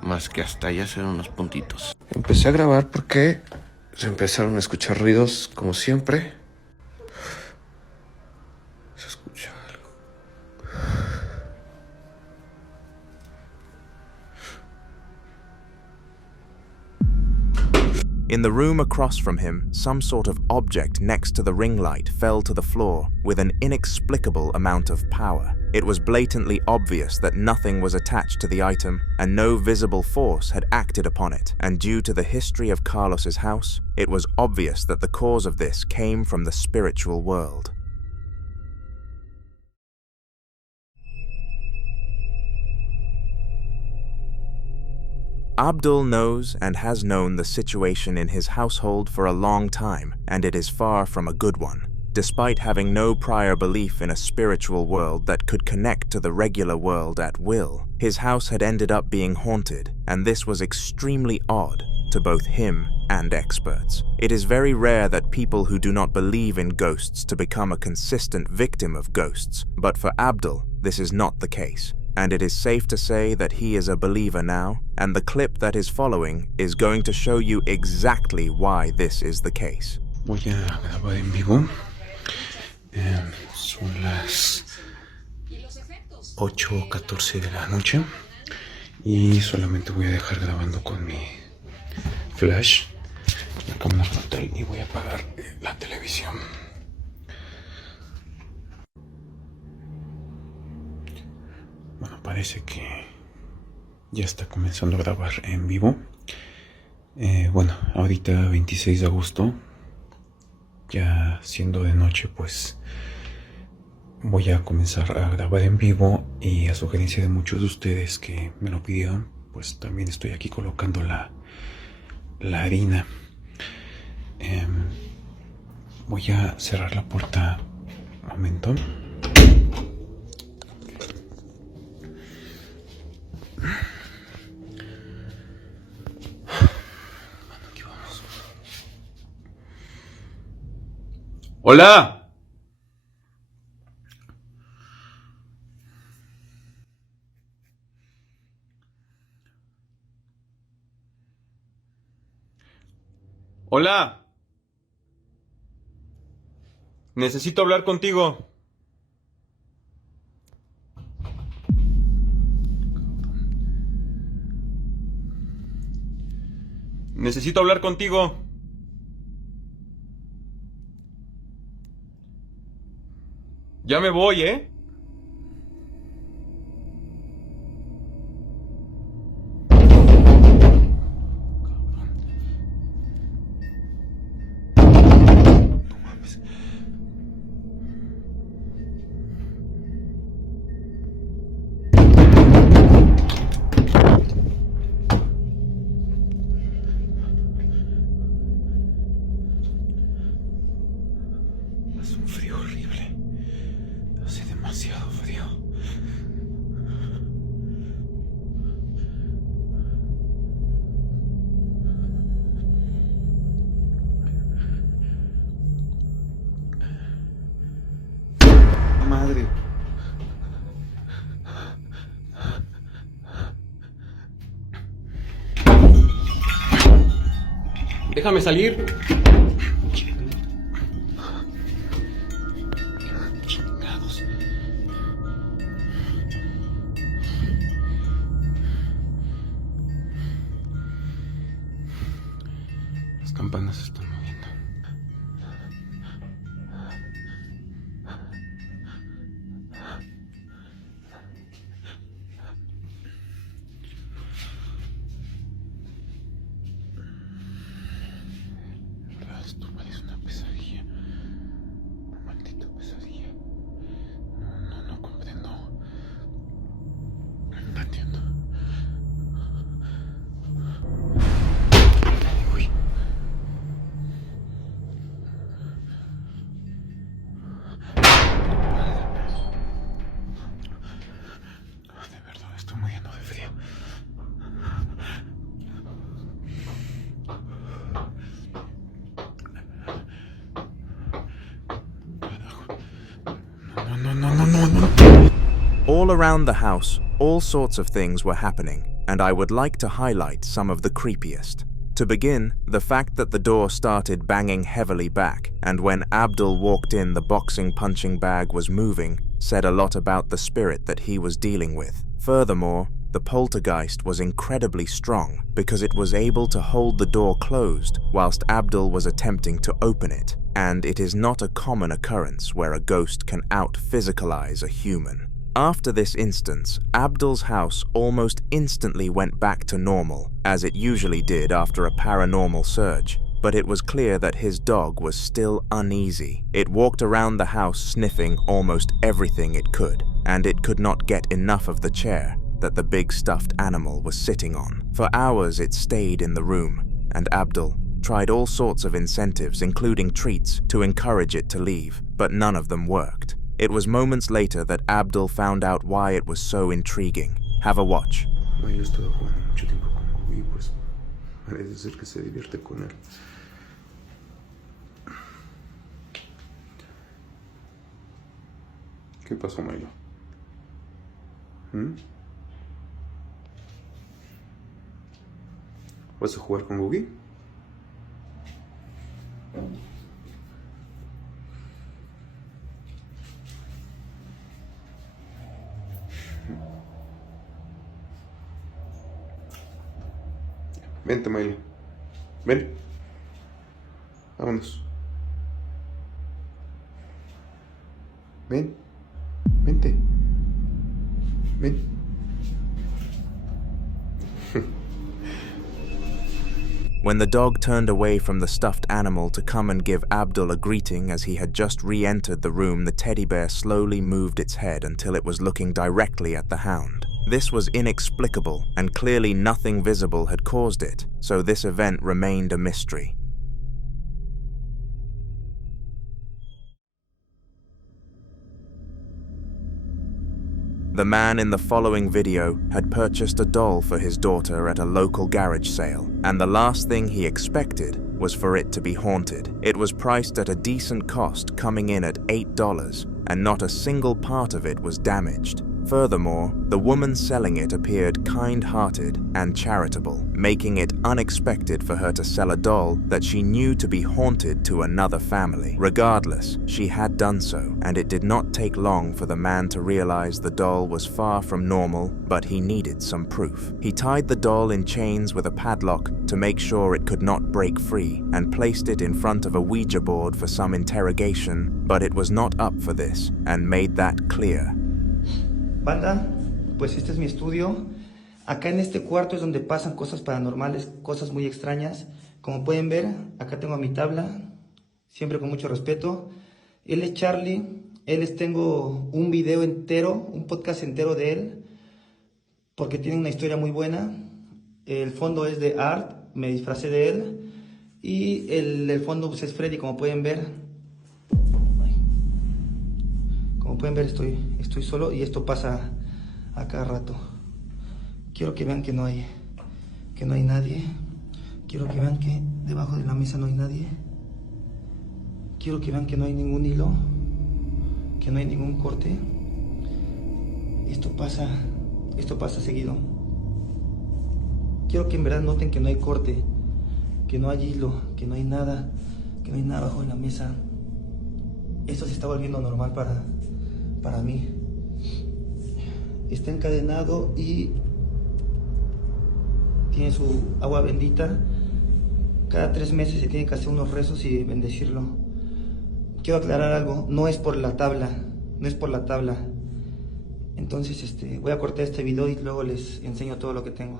más que hasta allá se ven unos puntitos. Empecé a grabar porque se empezaron a escuchar ruidos como siempre. Se escucha algo. In the room across from him, some sort of object next to the ring light fell to the floor with an inexplicable amount of power. It was blatantly obvious that nothing was attached to the item and no visible force had acted upon it, and due to the history of Carlos's house, it was obvious that the cause of this came from the spiritual world. Abdul knows and has known the situation in his household for a long time, and it is far from a good one. Despite having no prior belief in a spiritual world that could connect to the regular world at will, his house had ended up being haunted, and this was extremely odd to both him and experts. It is very rare that people who do not believe in ghosts to become a consistent victim of ghosts, but for Abdul, this is not the case. And it is safe to say that he is a believer now, and the clip that is following is going to show you exactly why this is the case. Voy a grabar en vivo. Son las 8:14 de la noche y solamente voy a dejar grabando con mi flash, la cámara frontal, y voy a apagar la televisión. Bueno, parece que ya está comenzando a grabar en vivo. Bueno, ahorita 26 de agosto, ya siendo de noche, pues voy a comenzar a grabar en vivo, y a sugerencia de muchos de ustedes que me lo pidieron, pues también estoy aquí colocando la harina. Voy a cerrar la puerta un momento. Aquí vamos. ¡Hola! ¡Hola! Necesito hablar contigo. Necesito hablar contigo. Ya me voy, ¿eh? No mames. Hace un frío horrible. Hace demasiado frío. Madre. Déjame salir. campanas se están moviendo. Esto parece una pesadilla. Una maldita pesadilla. No comprendo. No entiendo. Uy. De verdad, estoy muriendo de frío. No. All around the house, all sorts of things were happening, and I would like to highlight some of the creepiest. To begin, the fact that the door started banging heavily back, and when Abdul walked in, the boxing punching bag was moving, said a lot about the spirit that he was dealing with. Furthermore, the poltergeist was incredibly strong because it was able to hold the door closed whilst Abdul was attempting to open it, and it is not a common occurrence where a ghost can out-physicalize a human. After this instance, Abdul's house almost instantly went back to normal, as it usually did after a paranormal surge, but it was clear that his dog was still uneasy. It walked around the house sniffing almost everything it could, and it could not get enough of the chair that the big stuffed animal was sitting on. For hours it stayed in the room, and Abdul tried all sorts of incentives, including treats, to encourage it to leave, but none of them worked. It was moments later that Abdul found out why it was so intriguing. Have a watch. Miguel ha estado jugando mucho tiempo con Julio, pues parece ser que se divierte con él. ¿Qué pasó, Miguel? ¿Vas a jugar con Googie? Vente, Miguel. Ven. Vámonos. Ven. Vente. Ven. When the dog turned away from the stuffed animal to come and give Abdul a greeting as he had just re-entered the room, the teddy bear slowly moved its head until it was looking directly at the hound. This was inexplicable, and clearly nothing visible had caused it, so this event remained a mystery. The man in the following video had purchased a doll for his daughter at a local garage sale, and the last thing he expected was for it to be haunted. It was priced at a decent cost, coming in at $8, and not a single part of it was damaged. Furthermore, the woman selling it appeared kind-hearted and charitable, making it unexpected for her to sell a doll that she knew to be haunted to another family. Regardless, she had done so, and it did not take long for the man to realize the doll was far from normal, but he needed some proof. He tied the doll in chains with a padlock to make sure it could not break free, and placed it in front of a Ouija board for some interrogation, but it was not up for this, and made that clear. Banda, pues este es mi estudio. Acá en este cuarto es donde pasan cosas paranormales, cosas muy extrañas. Como pueden ver, acá tengo mi tabla, siempre con mucho respeto. Él es Charlie, tengo un video entero, un podcast entero de él, porque tiene una historia muy buena. El fondo es de Art, me disfracé de él. Y el fondo pues, es Freddy, como pueden ver. Como pueden ver, estoy solo y esto pasa a cada rato. Quiero que vean que no hay nadie. Quiero que vean que debajo de la mesa no hay nadie. Quiero que vean que no hay ningún hilo, que no hay ningún corte. Esto pasa seguido. Quiero que en verdad noten que no hay corte, que no hay hilo, que no hay nada abajo de la mesa. Esto se está volviendo normal para mí. Está encadenado y tiene su agua bendita cada 3 meses se tiene que hacer unos rezos y bendecirlo. Quiero aclarar algo, no es por la tabla, no es por la tabla. Entonces, voy a cortar este video y luego les enseño todo lo que tengo.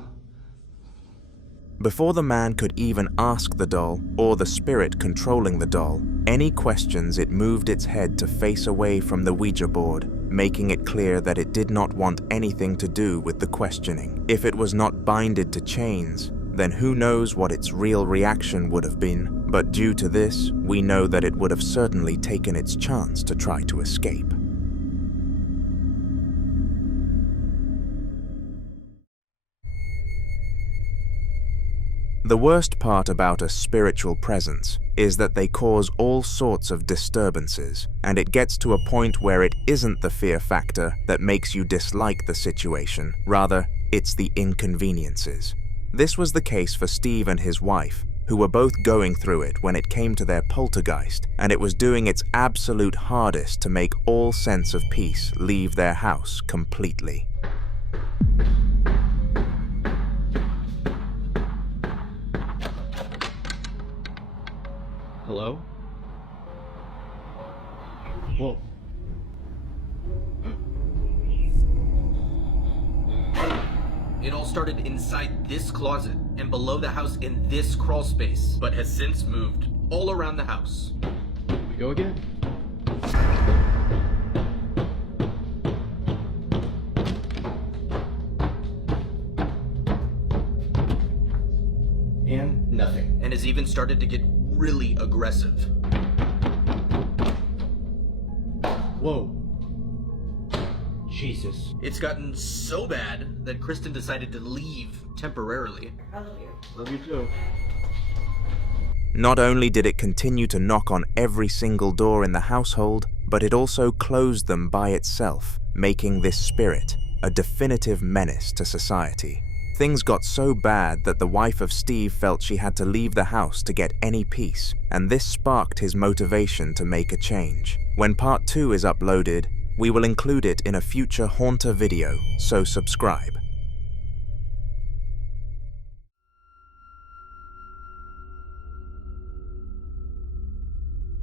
Before the man could even ask the doll, or the spirit controlling the doll, any questions, it moved its head to face away from the Ouija board, making it clear that it did not want anything to do with the questioning. If it was not binded to chains, then who knows what its real reaction would have been, but due to this, we know that it would have certainly taken its chance to try to escape. The worst part about a spiritual presence is that they cause all sorts of disturbances, and it gets to a point where it isn't the fear factor that makes you dislike the situation, rather, it's the inconveniences. This was the case for Steve and his wife, who were both going through it when it came to their poltergeist, and it was doing its absolute hardest to make all sense of peace leave their house completely. Hello? Whoa. It all started inside this closet and below the house in this crawl space, but has since moved all around the house. We go again? And nothing. And has even started to get really aggressive. Whoa. Jesus. It's gotten so bad that Kristen decided to leave temporarily. I love you. Love you too. Not only did it continue to knock on every single door in the household, but it also closed them by itself, making this spirit a definitive menace to society. Things got so bad that the wife of Steve felt she had to leave the house to get any peace, and this sparked his motivation to make a change. When part 2 is uploaded, we will include it in a future Haunter video, so subscribe.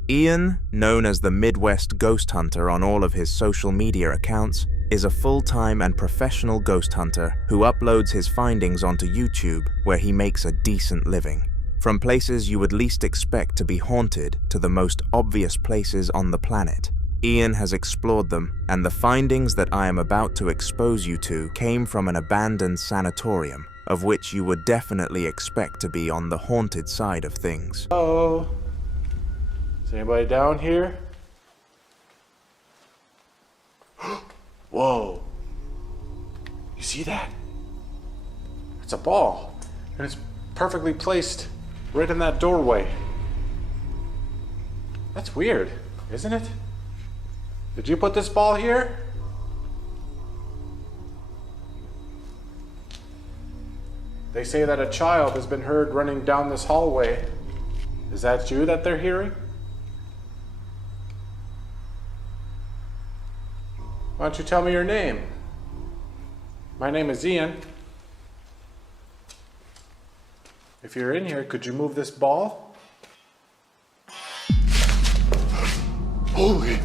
Ian, known as the Midwest Ghost Hunter on all of his social media accounts, is a full-time and professional ghost hunter who uploads his findings onto YouTube, where he makes a decent living. From places you would least expect to be haunted to the most obvious places on the planet, Ian has explored them, and the findings that I am about to expose you to came from an abandoned sanatorium, of which you would definitely expect to be on the haunted side of things. Hello? Is anybody down here? Whoa. You see that? It's a ball, and it's perfectly placed right in that doorway. That's weird, isn't it? Did you put this ball here? They say that a child has been heard running down this hallway. Is that you that they're hearing? Why don't you tell me your name? My name is Ian. If you're in here, could you move this ball? Holy!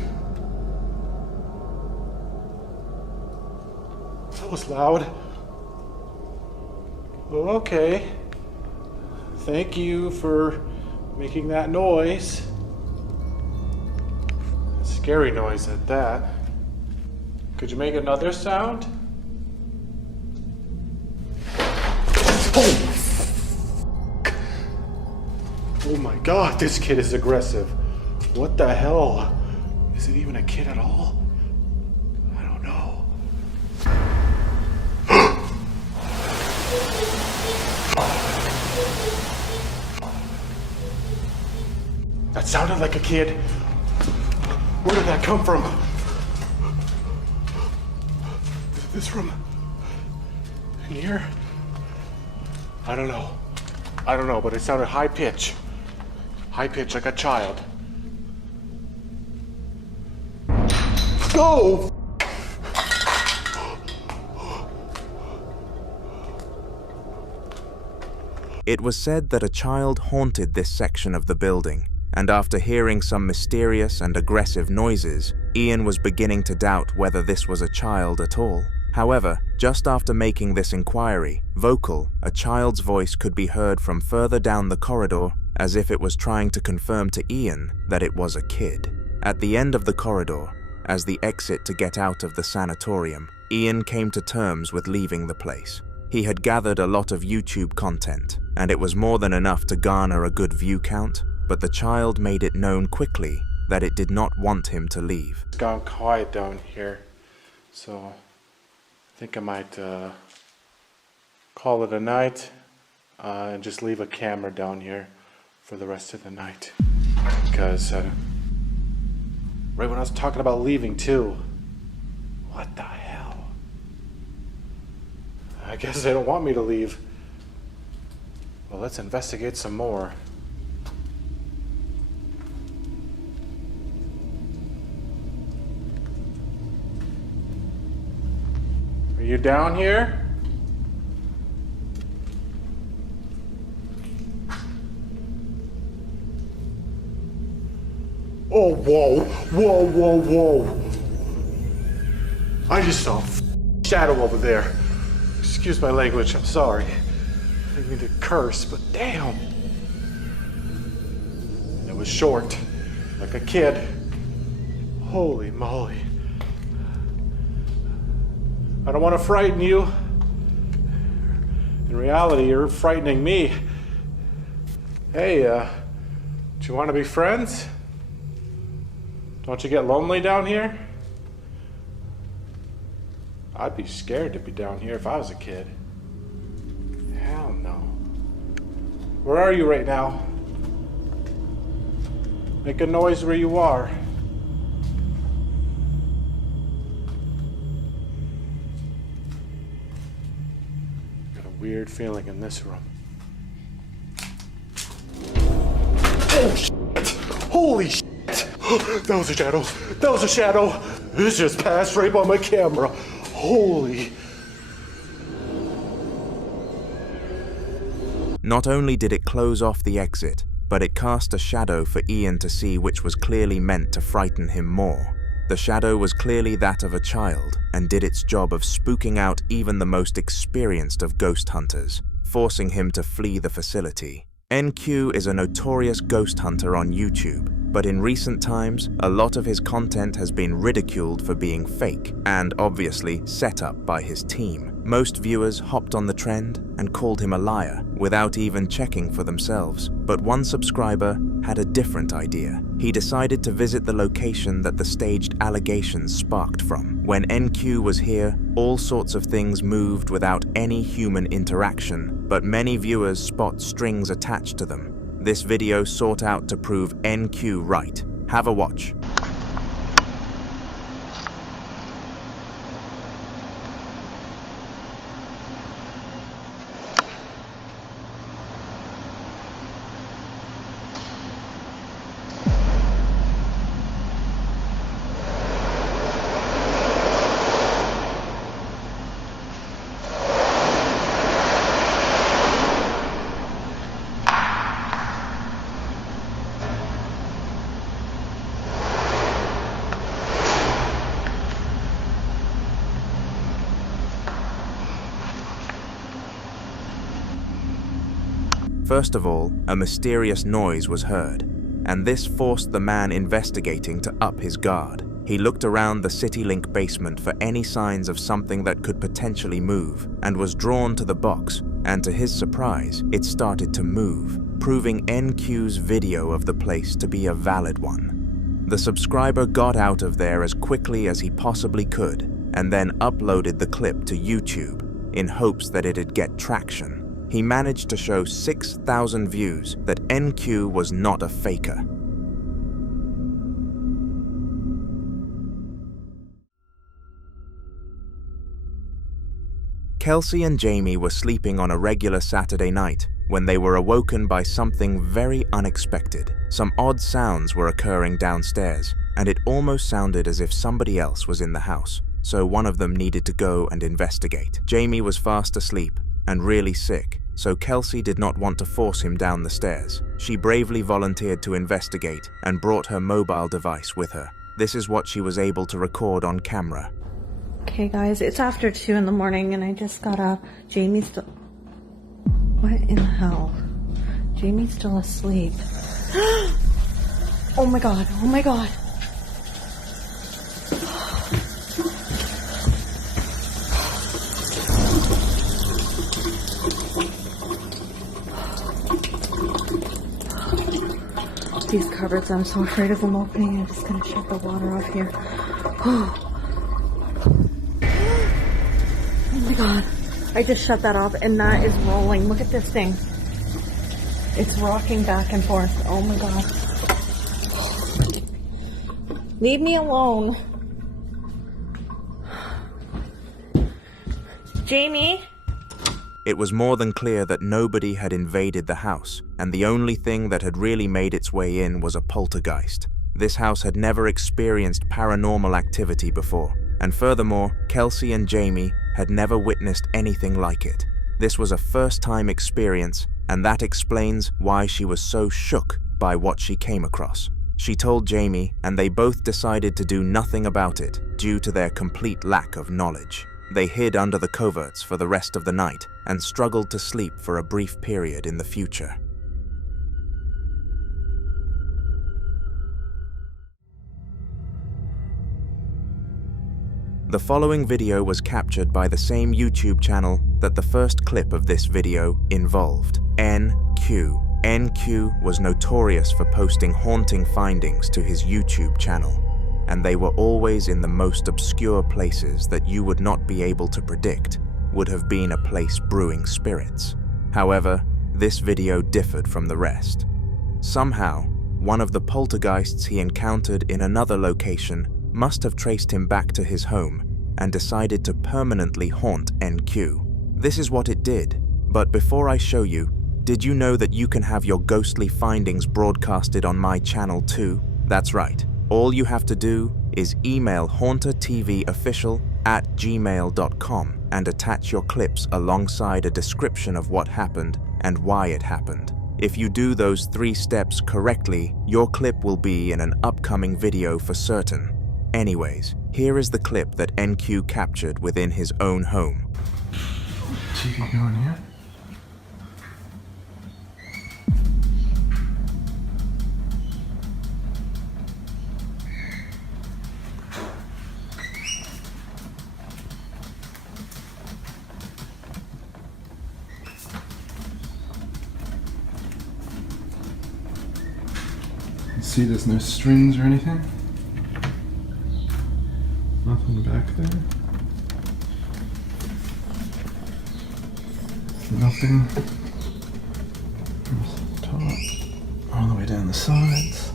That was loud. Okay. Thank you for making that noise. Scary noise at that. Could you make another sound? Oh my god, this kid is aggressive. What the hell? Is it even a kid at all? I don't know. That sounded like a kid. Where did that come from? This room? In here? I don't know. I don't know, but it sounded high pitch. High pitch like a child. Go! It was said that a child haunted this section of the building, and after hearing some mysterious and aggressive noises, Ian was beginning to doubt whether this was a child at all. However, just after making this inquiry, vocal, a child's voice could be heard from further down the corridor, as if it was trying to confirm to Ian that it was a kid. At the end of the corridor, as the exit to get out of the sanatorium, Ian came to terms with leaving the place. He had gathered a lot of YouTube content, and it was more than enough to garner a good view count, but the child made it known quickly that it did not want him to leave. It's gone quiet down here, so I think I might call it a night and just leave a camera down here for the rest of the night. Because right when I was talking about leaving too, what the hell? I guess they don't want me to leave. Well, let's investigate some more. Are you down here? Oh, whoa, whoa, whoa, whoa. I just saw a shadow over there. Excuse my language, I'm sorry. I didn't mean to curse, but damn. And it was short, like a kid. Holy moly. I don't want to frighten you. In reality, you're frightening me. Hey, do you want to be friends? Don't you get lonely down here? I'd be scared to be down here if I was a kid. Hell no. Where are you right now? Make a noise where you are. Got a weird feeling in this room. Oh shit! Holy shit! That was a shadow. That was a shadow. This just passed right by my camera. Holy. Not only did it close off the exit, but it cast a shadow for Ian to see, which was clearly meant to frighten him more. The shadow was clearly that of a child and did its job of spooking out even the most experienced of ghost hunters, forcing him to flee the facility. NQ is a notorious ghost hunter on YouTube, but in recent times, a lot of his content has been ridiculed for being fake and obviously set up by his team. Most viewers hopped on the trend and called him a liar without even checking for themselves. But one subscriber had a different idea. He decided to visit the location that the staged allegations sparked from. When NQ was here, all sorts of things moved without any human interaction, but many viewers spot strings attached to them. This video sought out to prove NQ right. Have a watch. First of all, a mysterious noise was heard, and this forced the man investigating to up his guard. He looked around the CityLink basement for any signs of something that could potentially move, and was drawn to the box, and to his surprise, it started to move, proving NQ's video of the place to be a valid one. The subscriber got out of there as quickly as he possibly could, and then uploaded the clip to YouTube, in hopes that it'd get traction. He managed to show 6,000 views that NQ was not a faker. Kelsey and Jamie were sleeping on a regular Saturday night when they were awoken by something very unexpected. Some odd sounds were occurring downstairs, and it almost sounded as if somebody else was in the house, so one of them needed to go and investigate. Jamie was fast asleep and really sick, so Kelsey did not want to force him down the stairs. She bravely volunteered to investigate and brought her mobile device with her. This is what she was able to record on camera. Okay guys, it's after 2 in the morning and I just got up. Jamie's still... What in the hell? Jamie's still asleep. Oh my god, oh my god. These cupboards, I'm so afraid of them opening. I'm just gonna shut the water off here. Oh my god. I just shut that off and that is rolling. Look at this thing. It's rocking back and forth. Oh my god. Leave me alone. Jamie? It was more than clear that nobody had invaded the house, and the only thing that had really made its way in was a poltergeist. This house had never experienced paranormal activity before, and furthermore, Kelsey and Jamie had never witnessed anything like it. This was a first-time experience, and that explains why she was so shook by what she came across. She told Jamie, and they both decided to do nothing about it due to their complete lack of knowledge. They hid under the coverts for the rest of the night and struggled to sleep for a brief period in the future. The following video was captured by the same YouTube channel that the first clip of this video involved, NQ. NQ was notorious for posting haunting findings to his YouTube channel, and they were always in the most obscure places that you would not be able to predict would have been a place brewing spirits. However, this video differed from the rest. Somehow, one of the poltergeists he encountered in another location must have traced him back to his home and decided to permanently haunt NQ. This is what it did, but before I show you, did you know that you can have your ghostly findings broadcasted on my channel too? That's right. All you have to do is email hauntertvofficial@gmail.com and attach your clips alongside a description of what happened and why it happened. If you do those 3 steps correctly, your clip will be in an upcoming video for certain. Anyways, here is the clip that NQ captured within his own home. TV going here? See, there's no strings or anything. Nothing back there. Nothing from the top, all the way down the sides.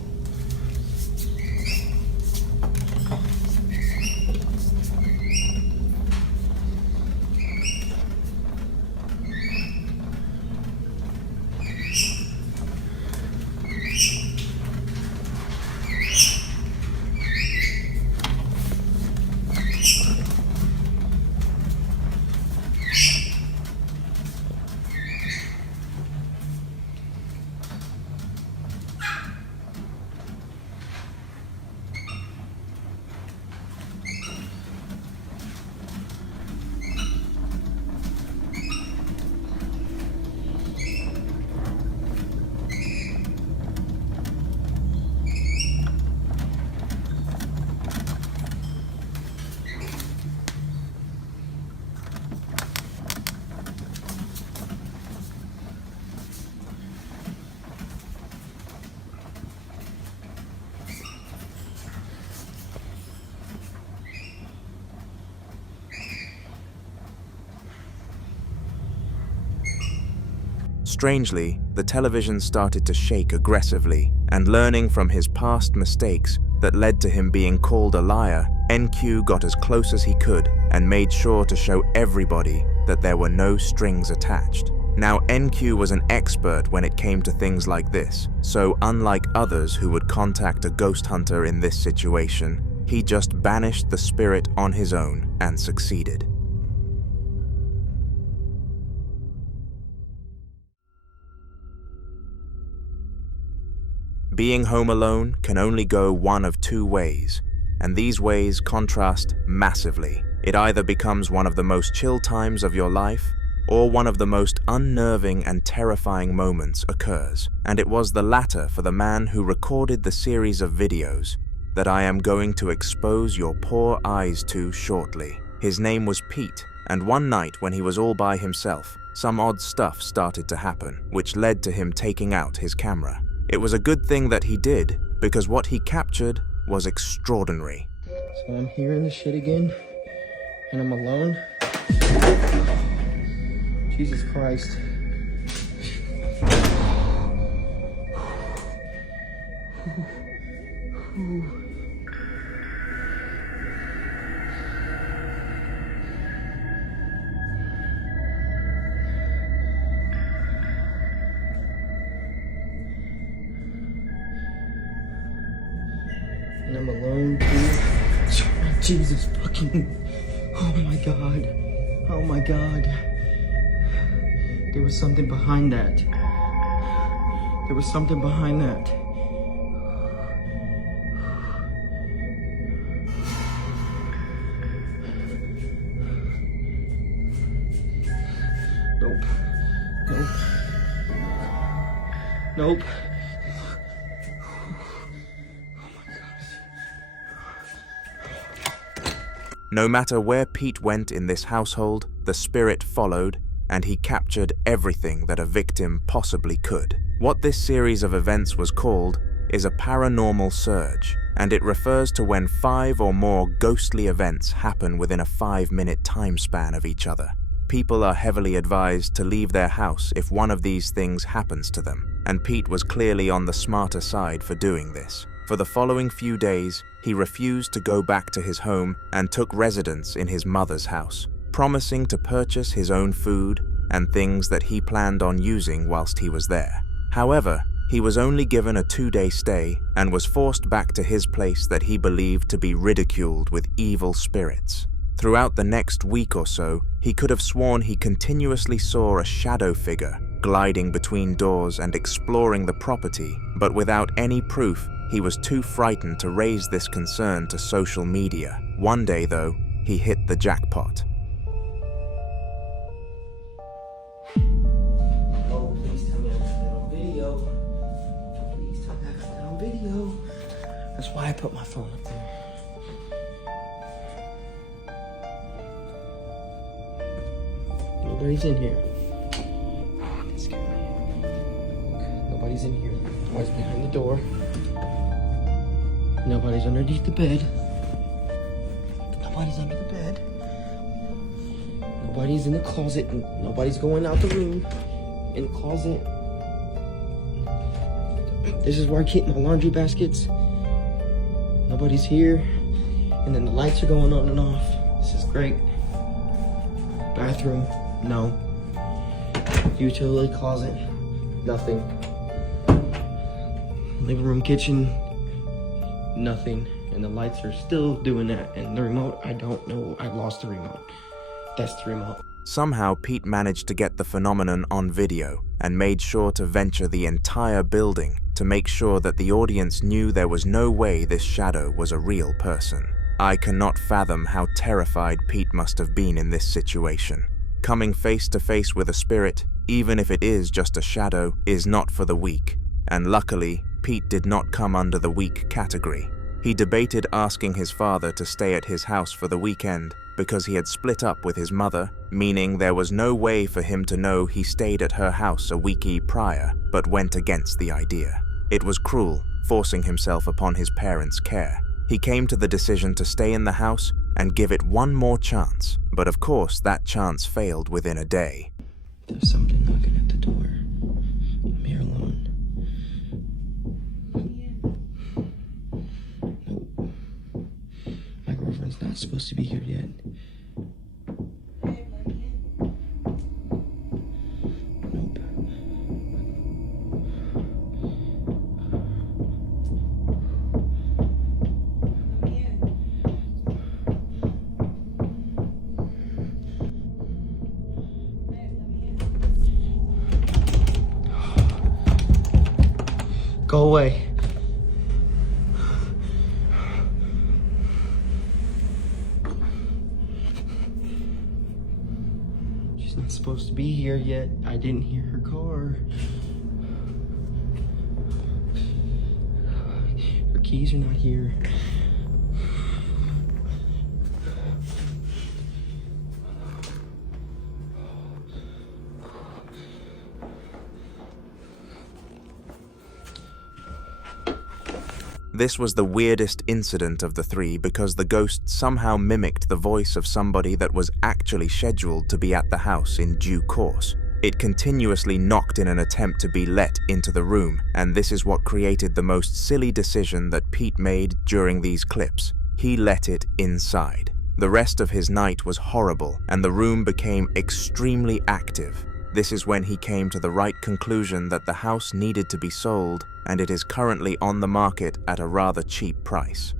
Strangely, the television started to shake aggressively, and learning from his past mistakes that led to him being called a liar, NQ got as close as he could and made sure to show everybody that there were no strings attached. Now, NQ was an expert when it came to things like this, so unlike others who would contact a ghost hunter in this situation, he just banished the spirit on his own and succeeded. Being home alone can only go one of two ways, and these ways contrast massively. It either becomes one of the most chill times of your life, or one of the most unnerving and terrifying moments occurs, and it was the latter for the man who recorded the series of videos that I am going to expose your poor eyes to shortly. His name was Pete, and one night when he was all by himself, some odd stuff started to happen, which led to him taking out his camera. It was a good thing that he did, because what he captured was extraordinary. So I'm hearing this shit again, and I'm alone. Jesus Christ. And I'm alone, too. Jesus fucking... Oh my God. Oh my God. There was something behind that. There was something behind that. Nope. Nope. Nope. No matter where Pete went in this household, the spirit followed, and he captured everything that a victim possibly could. What this series of events was called is a paranormal surge, and it refers to when 5 or more ghostly events happen within a 5-minute time span of each other. People are heavily advised to leave their house if one of these things happens to them, and Pete was clearly on the smarter side for doing this. For the following few days, he refused to go back to his home and took residence in his mother's house, promising to purchase his own food and things that he planned on using whilst he was there. However, he was only given a 2-day stay and was forced back to his place that he believed to be ridiculed with evil spirits. Throughout the next week or so, he could have sworn he continuously saw a shadow figure gliding between doors and exploring the property, but without any proof, he was too frightened to raise this concern to social media. One day, though, he hit the jackpot. Oh, please tell me I got that on video. Please tell me I got that on video. That's why I put my phone up there. Nobody's in here. That scared me. Nobody's in here. Nobody's behind the door. Nobody's underneath the bed. Nobody's under the bed. Nobody's in the closet. Nobody's going out the room. In the closet. This is where I keep my laundry baskets. Nobody's here. And then the lights are going on and off. This is great. Bathroom. No. Utility closet. Nothing. Living room, kitchen. Nothing. And the lights are still doing that. And the remote, I don't know. I lost the remote. That's the remote. Somehow, Pete managed to get the phenomenon on video and made sure to venture the entire building to make sure that the audience knew there was no way this shadow was a real person. I cannot fathom how terrified Pete must have been in this situation. Coming face to face with a spirit, even if it is just a shadow, is not for the weak, and luckily, Pete did not come under the weak category. He debated asking his father to stay at his house for the weekend because he had split up with his mother, meaning there was no way for him to know he stayed at her house a weeky prior, but went against the idea. It was cruel, forcing himself upon his parents' care. He came to the decision to stay in the house and give it one more chance, but of course that chance failed within a day. There's something knocking at the door. I'm here alone. Nope. My girlfriend's not supposed to be here yet. Nope. Go away. supposed to be here, yet I didn't hear her car. Her keys are not here. This was the weirdest incident of the three because the ghost somehow mimicked the voice of somebody that was actually scheduled to be at the house in due course. It continuously knocked in an attempt to be let into the room, and this is what created the most silly decision that Pete made during these clips. He let it inside. The rest of his night was horrible, and the room became extremely active. This is when he came to the right conclusion that the house needed to be sold, and it is currently on the market at a rather cheap price.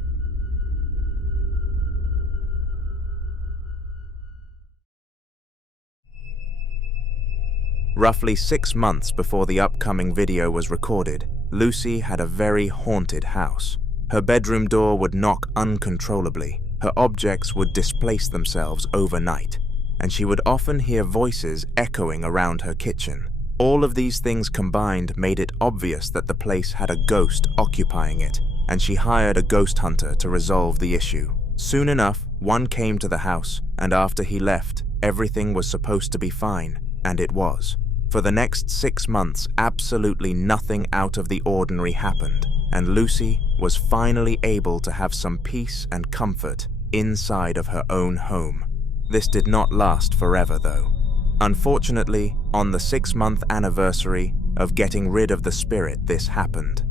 Roughly 6 months before the upcoming video was recorded, Lucy had a very haunted house. Her bedroom door would knock uncontrollably, her objects would displace themselves overnight, and she would often hear voices echoing around her kitchen. All of these things combined made it obvious that the place had a ghost occupying it, and she hired a ghost hunter to resolve the issue. Soon enough, one came to the house, and after he left, everything was supposed to be fine, and it was. For the next 6 months, absolutely nothing out of the ordinary happened, and Lucy was finally able to have some peace and comfort inside of her own home. This did not last forever, though. Unfortunately, on the 6-month anniversary of getting rid of the spirit, this happened.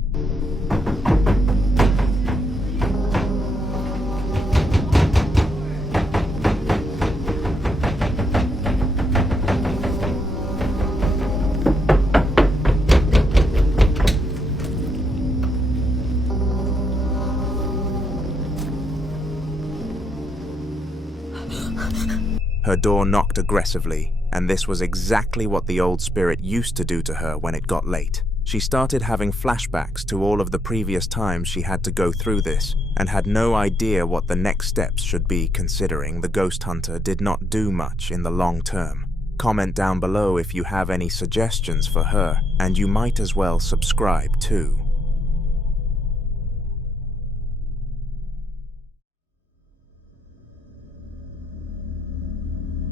Her door knocked aggressively, and this was exactly what the old spirit used to do to her when it got late. She started having flashbacks to all of the previous times she had to go through this, and had no idea what the next steps should be, considering the ghost hunter did not do much in the long term. Comment down below if you have any suggestions for her, and you might as well subscribe too.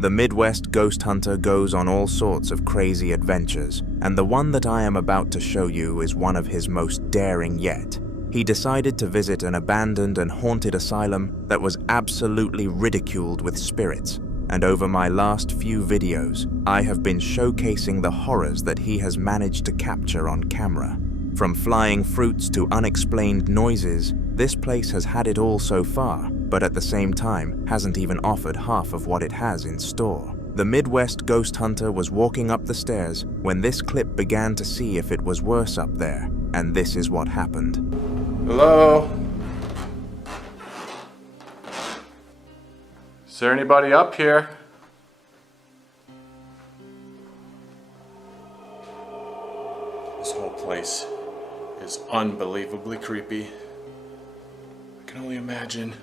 The Midwest ghost hunter goes on all sorts of crazy adventures, and the one that I am about to show you is one of his most daring yet. He decided to visit an abandoned and haunted asylum that was absolutely ridiculed with spirits, and over my last few videos, I have been showcasing the horrors that he has managed to capture on camera. From flying fruits to unexplained noises, this place has had it all so far, but at the same time hasn't even offered half of what it has in store. The Midwest ghost hunter was walking up the stairs when this clip began to see if it was worse up there, and this is what happened. Hello? Is there anybody up here? This whole place is unbelievably creepy. I can only imagine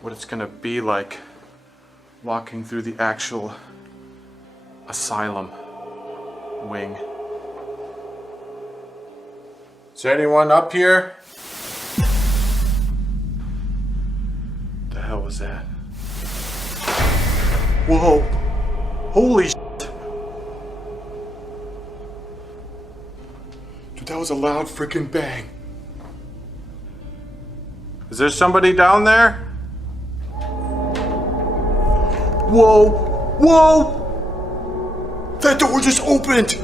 what it's gonna be like walking through the actual asylum wing. Is there anyone up here? The hell was that? Whoa! Holy shit! Dude, that was a loud freaking bang. Is there somebody down there? Whoa! Whoa! That door just opened!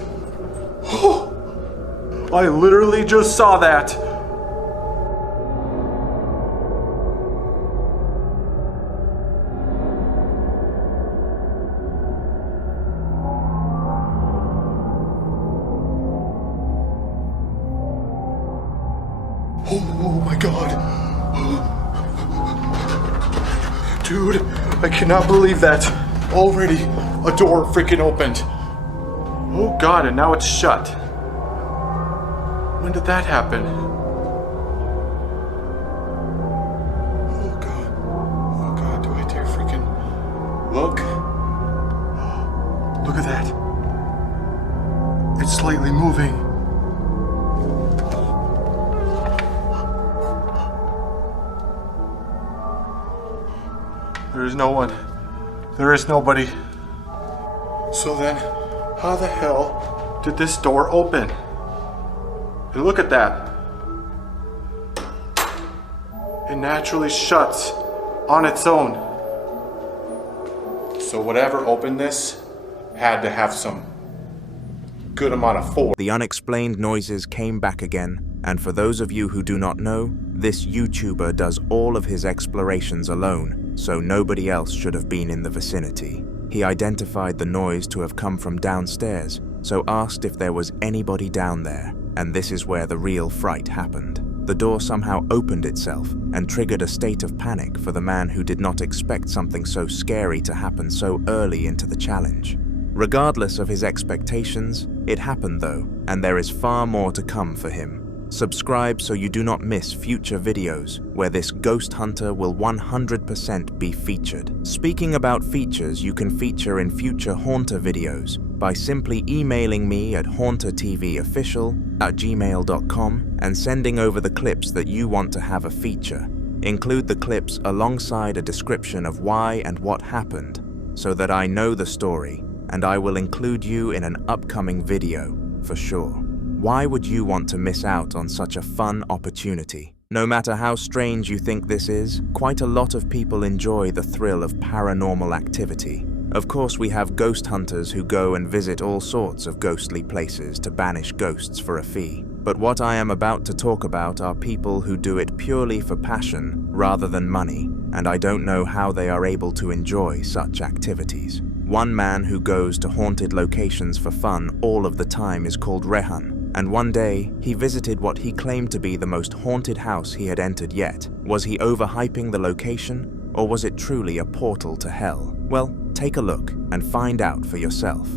I literally just saw that! Oh my god! Dude, I cannot believe that. Already, a door freaking opened. Oh god, and now it's shut. When did that happen? Oh god, do I dare freaking look? completely moving. There is no one. There is nobody. So then, how the hell did this door open? And look at that. It naturally shuts on its own. So whatever opened this had to have some good amount of force. The unexplained noises came back again, and for those of you who do not know, this YouTuber does all of his explorations alone, so nobody else should have been in the vicinity. He identified the noise to have come from downstairs, so asked if there was anybody down there, and this is where the real fright happened. The door somehow opened itself and triggered a state of panic for the man who did not expect something so scary to happen so early into the challenge. Regardless of his expectations, it happened though, and there is far more to come for him. Subscribe so you do not miss future videos where this ghost hunter will 100% be featured. Speaking about features you can feature in future Haunter videos by simply emailing me at hauntertvofficial@gmail.com and sending over the clips that you want to have a feature. Include the clips alongside a description of why and what happened so that I know the story and I will include you in an upcoming video for sure. Why would you want to miss out on such a fun opportunity? No matter how strange you think this is, quite a lot of people enjoy the thrill of paranormal activity. Of course, we have ghost hunters who go and visit all sorts of ghostly places to banish ghosts for a fee. But what I am about to talk about are people who do it purely for passion rather than money, and I don't know how they are able to enjoy such activities. One man who goes to haunted locations for fun all of the time is called Rehan. And one day, he visited what he claimed to be the most haunted house he had entered yet. Was he overhyping the location, or was it truly a portal to hell? Well, take a look and find out for yourself.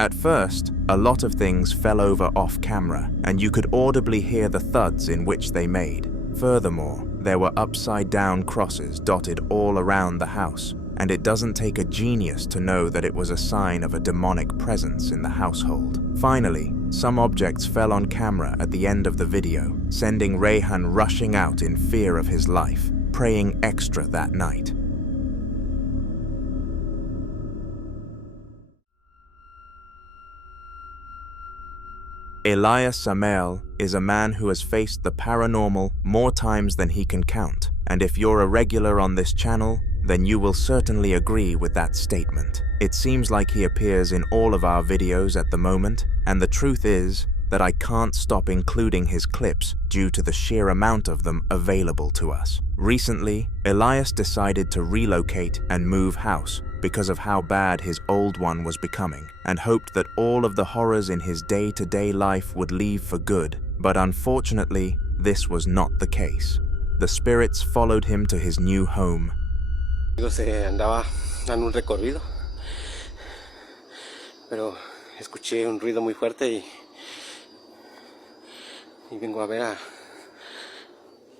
At first, a lot of things fell over off camera, and you could audibly hear the thuds in which they made. Furthermore, there were upside-down crosses dotted all around the house, and it doesn't take a genius to know that it was a sign of a demonic presence in the household. Finally, some objects fell on camera at the end of the video, sending Rehan rushing out in fear of his life, praying extra that night. Elias is a man who has faced the paranormal more times than he can count, and if you're a regular on this channel, then you will certainly agree with that statement. It seems like he appears in all of our videos at the moment, and the truth is that I can't stop including his clips due to the sheer amount of them available to us. Recently, Elias decided to relocate and move house because of how bad his old one was becoming, and hoped that all of the horrors in his day-to-day life would leave for good, but unfortunately, this was not the case. The spirits followed him to his new home. Andaba en un recorrido, pero escuché un ruido muy fuerte y vengo a ver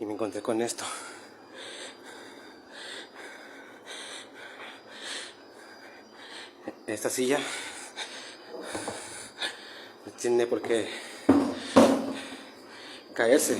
y me encontré con esto. Esta silla no tiene por qué caerse.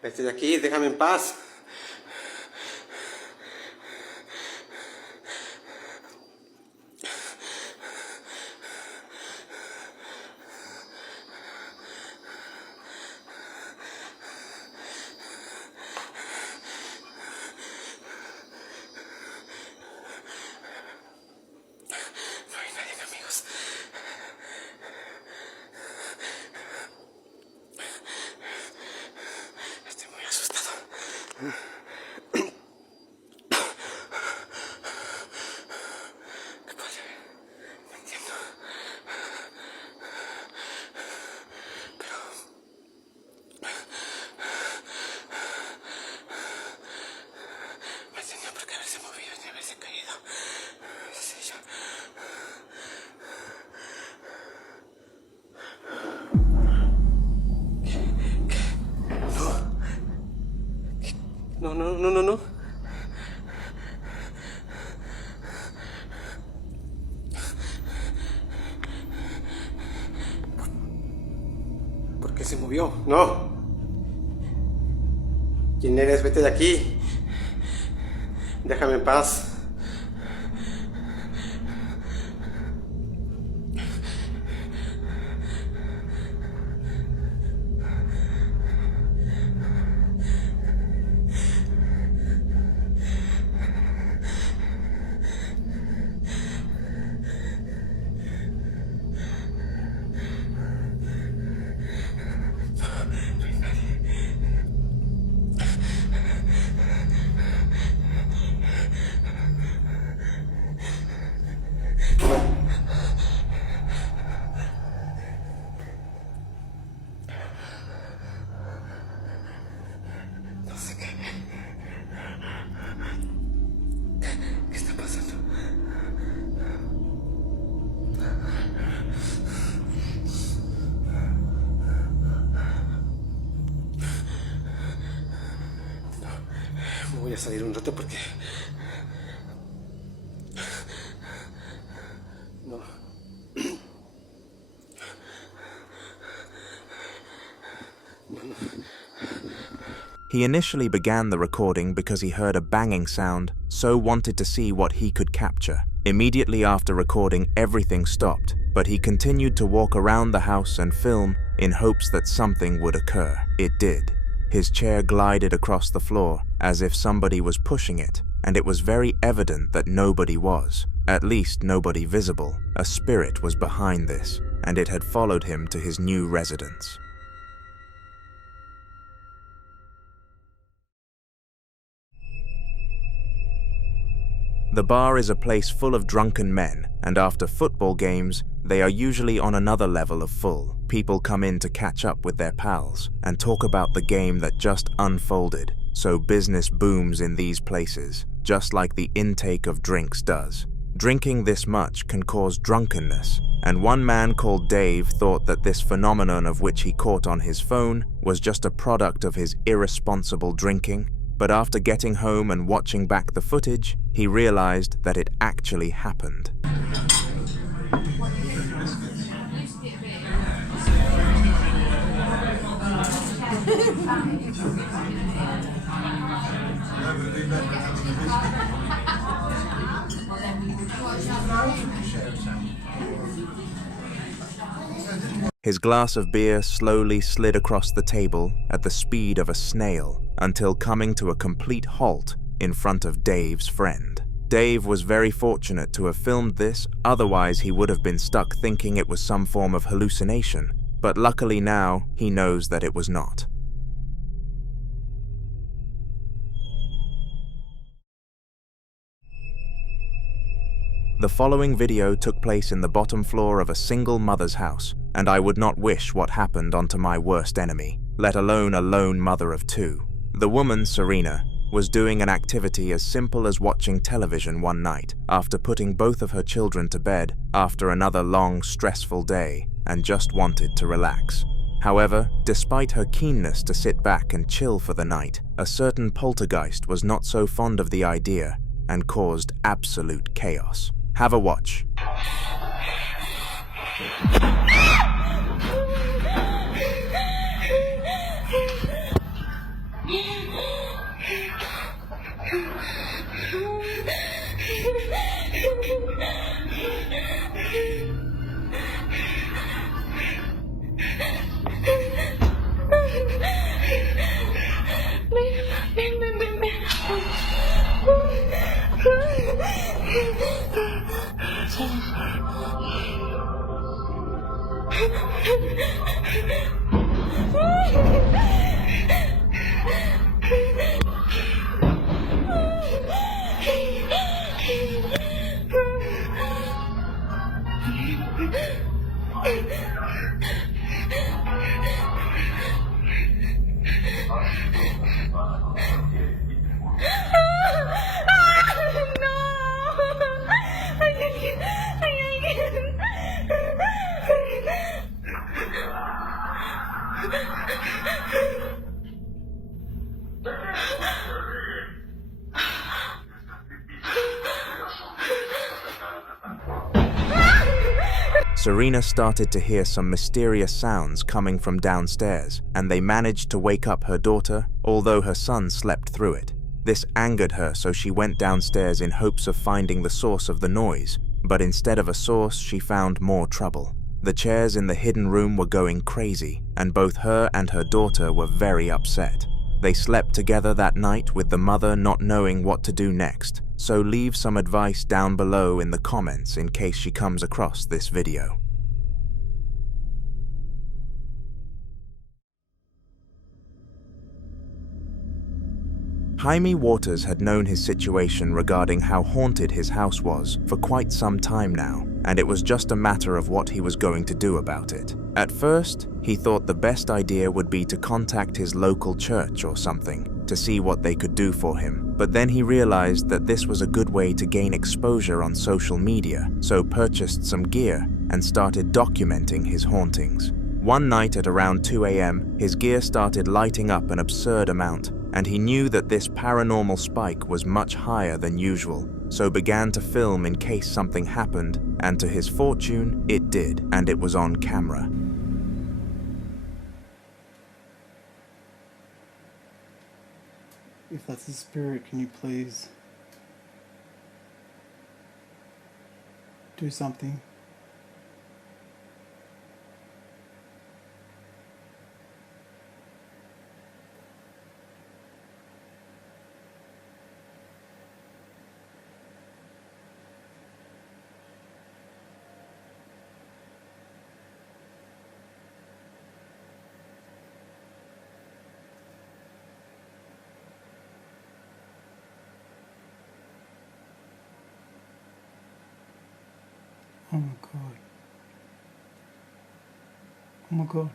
Vete de aquí, déjame en paz. No hay nadie, amigos. Estoy muy asustado. ¿Qué pasa? No entiendo. Pero... me tenía por qué haberse movido ni haberse caído. Sí, yo... No. ¿Por qué se movió? No. ¿Quién eres? Vete de aquí. Déjame en paz. voy a salir un rato porque... No. He initially began the recording because he heard a banging sound, so wanted to see what he could capture. Immediately after recording, everything stopped, but he continued to walk around the house and film in hopes that something would occur. It did. His chair glided across the floor as if somebody was pushing it, and it was very evident that nobody was, at least nobody visible. A spirit was behind this, and it had followed him to his new residence. The bar is a place full of drunken men, and after football games, they are usually on another level of full. People come in to catch up with their pals and talk about the game that just unfolded, so business booms in these places, just like the intake of drinks does. Drinking this much can cause drunkenness, and one man called Dave thought that this phenomenon of which he caught on his phone was just a product of his irresponsible drinking. But after getting home and watching back the footage, he realized that it actually happened. His glass of beer slowly slid across the table at the speed of a snail until coming to a complete halt in front of Dave's friend. Dave was very fortunate to have filmed this, otherwise he would have been stuck thinking it was some form of hallucination, but luckily now he knows that it was not. The following video took place in the bottom floor of a single mother's house, and I would not wish what happened onto my worst enemy, let alone a lone mother of two. The woman, Serena, was doing an activity as simple as watching television one night after putting both of her children to bed after another long, stressful day, and just wanted to relax. However, despite her keenness to sit back and chill for the night, a certain poltergeist was not so fond of the idea and caused absolute chaos. Have a watch. Serena started to hear some mysterious sounds coming from downstairs, and they managed to wake up her daughter, although her son slept through it. This angered her, so she went downstairs in hopes of finding the source of the noise, but instead of a source, she found more trouble. The chairs in the hidden room were going crazy, and both her and her daughter were very upset. They slept together that night with the mother not knowing what to do next, so leave some advice down below in the comments in case she comes across this video. Jaime Waters had known his situation regarding how haunted his house was for quite some time now, and it was just a matter of what he was going to do about it. At first, he thought the best idea would be to contact his local church or something to see what they could do for him, but then he realized that this was a good way to gain exposure on social media, so purchased some gear and started documenting his hauntings. One night at around 2 a.m., his gear started lighting up an absurd amount, and he knew that this paranormal spike was much higher than usual, so began to film in case something happened, and to his fortune, it did, and it was on camera. If that's the spirit, can you please do something? Oh my God. Oh my God.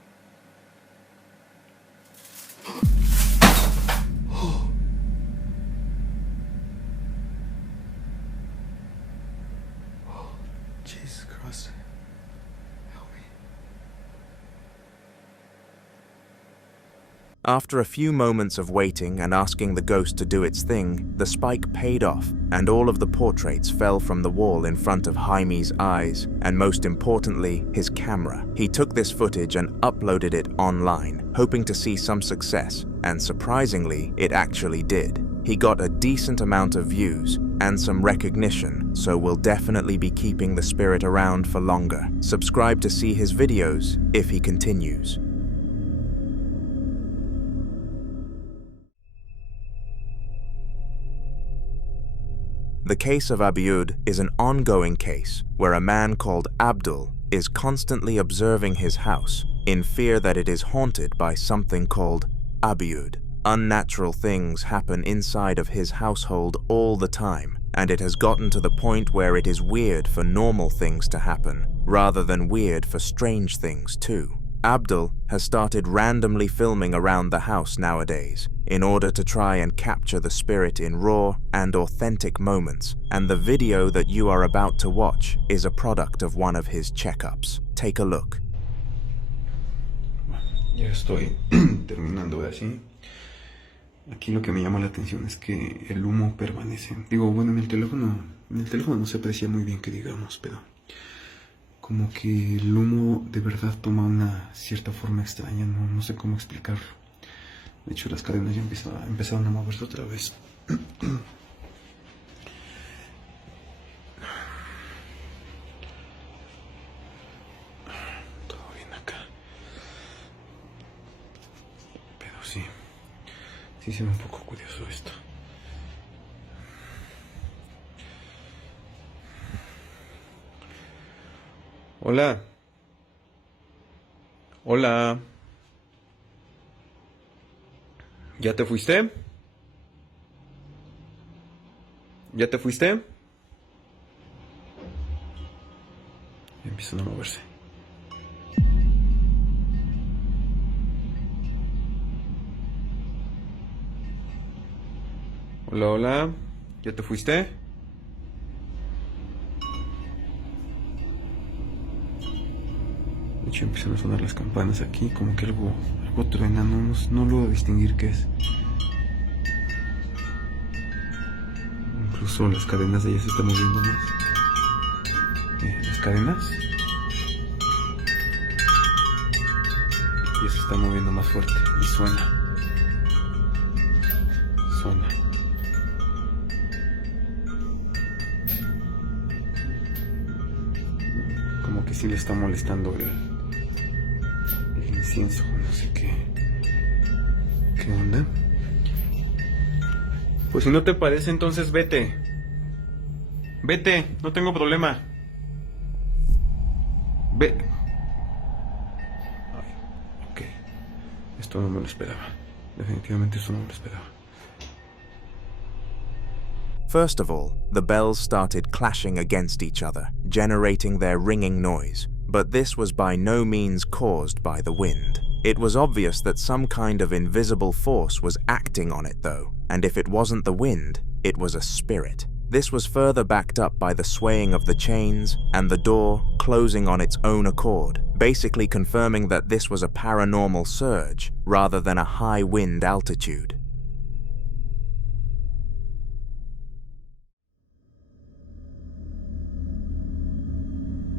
Jesus Christ. Help me. After a few moments of waiting and asking the ghost to do its thing, the spike paid off, and all of the portraits fell from the wall in front of Jaime's eyes, and most importantly, his camera. He took this footage and uploaded it online, hoping to see some success, and surprisingly, it actually did. He got a decent amount of views and some recognition, so we'll definitely be keeping the spirit around for longer. Subscribe to see his videos if he continues. The case of Abdul is an ongoing case where a man called Abdul is constantly observing his house in fear that it is haunted by something called Abdul. Unnatural things happen inside of his household all the time, and it has gotten to the point where it is weird for normal things to happen, rather than weird for strange things too. Abdul has started randomly filming around the house nowadays in order to try and capture the spirit in raw and authentic moments, and the video that you are about to watch is a product of one of his checkups. Take a look. Ya estoy terminando de así. Aquí lo que me llama la atención es que el humo permanece. Digo, bueno, en el teléfono no se aprecia muy bien que digamos, pero como que el humo de verdad toma una cierta forma extraña, no sé cómo explicarlo. De hecho, las cadenas ya empezaron a moverse otra vez. Todo bien acá. Pero sí se ve un poco curioso esto. Hola. Hola. ¿Ya te fuiste? ¿Ya te fuiste? Ya empiezan a moverse. Hola, hola. ¿Ya te fuiste? De hecho empiezan a sonar las campanas aquí, como que algo truena, no logro distinguir qué es. Incluso las cadenas de ella se están moviendo más. Las cadenas ya se están moviendo más fuerte y suena. Como que sí le está molestando el incienso, no sé qué onda. Pues si no te parece, entonces vete, no tengo problema. Ve. Ay, ok, esto no me lo esperaba, definitivamente esto no me lo esperaba. First of all, the bells started clashing against each other, generating their ringing noise. But this was by no means caused by the wind. It was obvious that some kind of invisible force was acting on it though, and if it wasn't the wind, it was a spirit. This was further backed up by the swaying of the chains and the door closing on its own accord, basically confirming that this was a paranormal surge rather than a high wind altitude.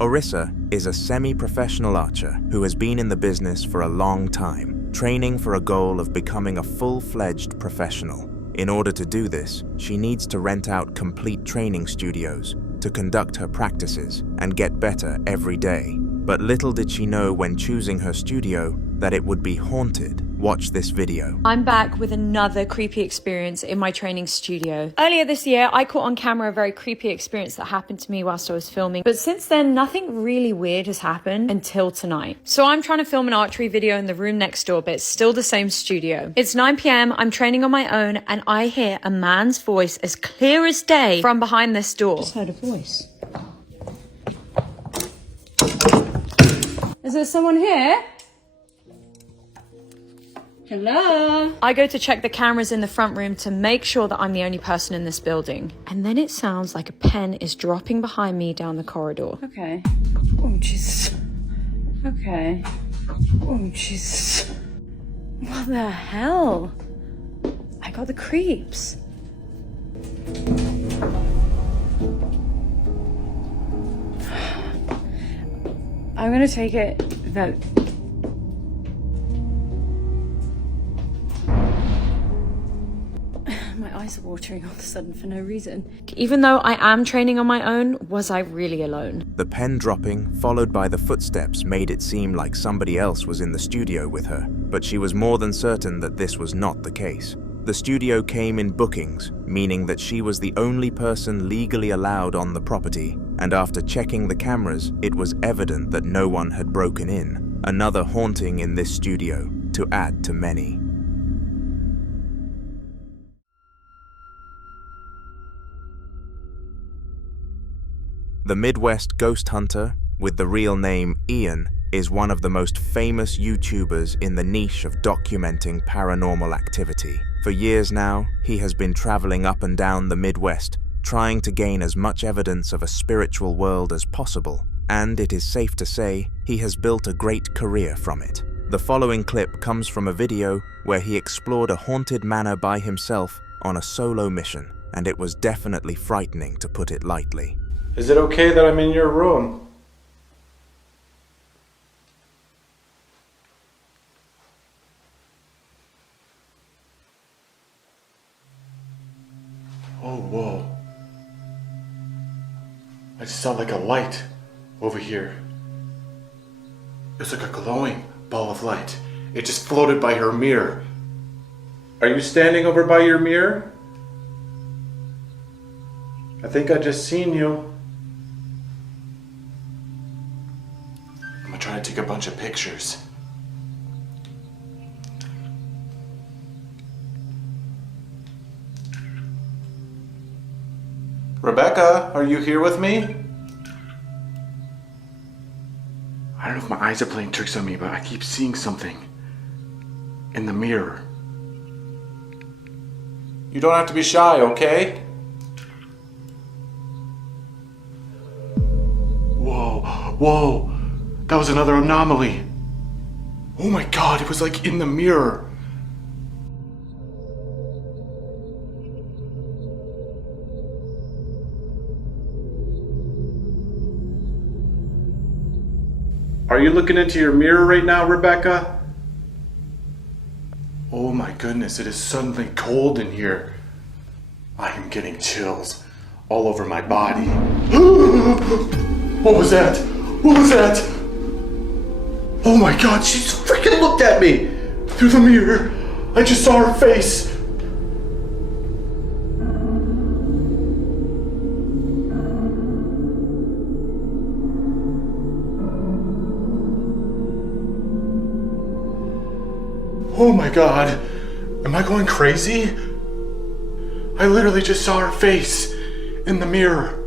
Orissa is a semi-professional archer who has been in the business for a long time, training for a goal of becoming a full-fledged professional. In order to do this, she needs to rent out complete training studios to conduct her practices and get better every day. But little did she know when choosing her studio that it would be haunted. Watch this video. I'm back with another creepy experience in my training studio. Earlier this year, I caught on camera a very creepy experience that happened to me whilst I was filming. But since then, nothing really weird has happened until tonight. So I'm trying to film an archery video in the room next door, but it's still the same studio. It's 9 p.m, I'm training on my own, and I hear a man's voice as clear as day from behind this door. Just heard a voice. Is there someone here? Hello? I go to check the cameras in the front room to make sure that I'm the only person in this building. And then it sounds like a pen is dropping behind me down the corridor. Okay. Oh, Jesus. Okay. Oh, Jesus. What the hell? I got the creeps. I'm gonna take it that... My eyes are watering all of a sudden for no reason. Even though I am training on my own, was I really alone? The pen dropping, followed by the footsteps, made it seem like somebody else was in the studio with her, but she was more than certain that this was not the case. The studio came in bookings, meaning that she was the only person legally allowed on the property, and after checking the cameras, it was evident that no one had broken in. Another haunting in this studio, to add to many. The Midwest ghost hunter, with the real name Ian, is one of the most famous YouTubers in the niche of documenting paranormal activity. For years now, he has been traveling up and down the Midwest, trying to gain as much evidence of a spiritual world as possible, and it is safe to say he has built a great career from it. The following clip comes from a video where he explored a haunted manor by himself on a solo mission, and it was definitely frightening, to put it lightly. Is it okay that I'm in your room? Oh, whoa. I just saw like a light over here. It's like a glowing ball of light. It just floated by her mirror. Are you standing over by your mirror? I think I just seen you. I'm gonna try to take a bunch of pictures. Rebecca, are you here with me? I don't know if my eyes are playing tricks on me, but I keep seeing something in the mirror. You don't have to be shy, okay? Whoa, whoa, that was another anomaly. Oh my God, it was like in the mirror. Are you looking into your mirror right now, Rebecca? Oh my goodness, it is suddenly cold in here. I am getting chills all over my body. What was that? What was that? Oh my God, she freaking looked at me through the mirror. I just saw her face. Oh my God, am I going crazy? I literally just saw her face in the mirror.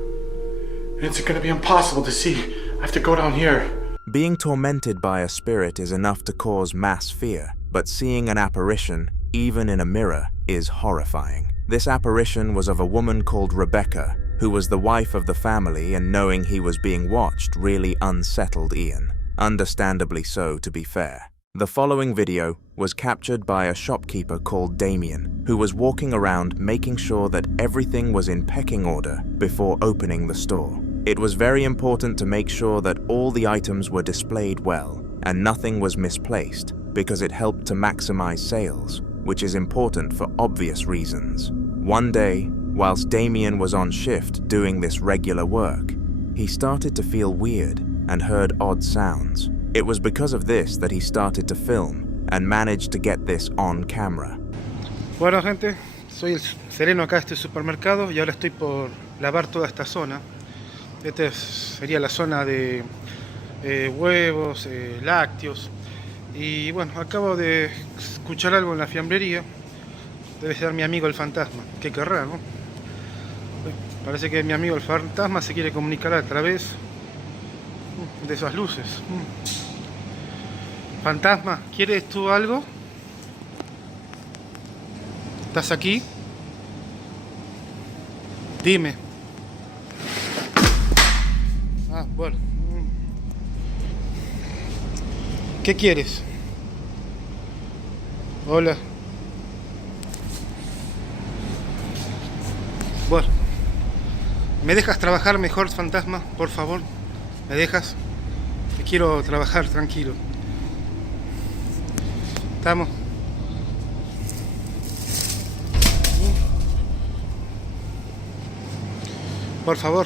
And it's gonna be impossible to see. I have to go down here. Being tormented by a spirit is enough to cause mass fear, but seeing an apparition, even in a mirror, is horrifying. This apparition was of a woman called Rebecca, who was the wife of the family, and knowing he was being watched really unsettled Ian. Understandably so, to be fair. The following video was captured by a shopkeeper called Damien, who was walking around making sure that everything was in pecking order before opening the store. It was very important to make sure that all the items were displayed well and nothing was misplaced because it helped to maximize sales, which is important for obvious reasons. One day, whilst Damien was on shift doing this regular work, he started to feel weird and heard odd sounds. It was because of this that he started to film and managed to get this on camera. Bueno, gente, soy el sereno acá de este supermercado y ahora estoy por lavar toda esta zona. Esta sería la zona de huevos, lácteos. Y bueno, acabo de escuchar algo en la fiambrería. Debe ser mi amigo el fantasma. ¿Qué querrá, no? Parece que mi amigo el fantasma se quiere comunicar a través de esas luces. Fantasma, ¿quieres tú algo? ¿Estás aquí? Dime. Ah, bueno. ¿Qué quieres? Hola. Bueno. ¿Me dejas trabajar mejor, fantasma? Por favor. ¿Me dejas? Me quiero trabajar tranquilo. Estamos. Por favor.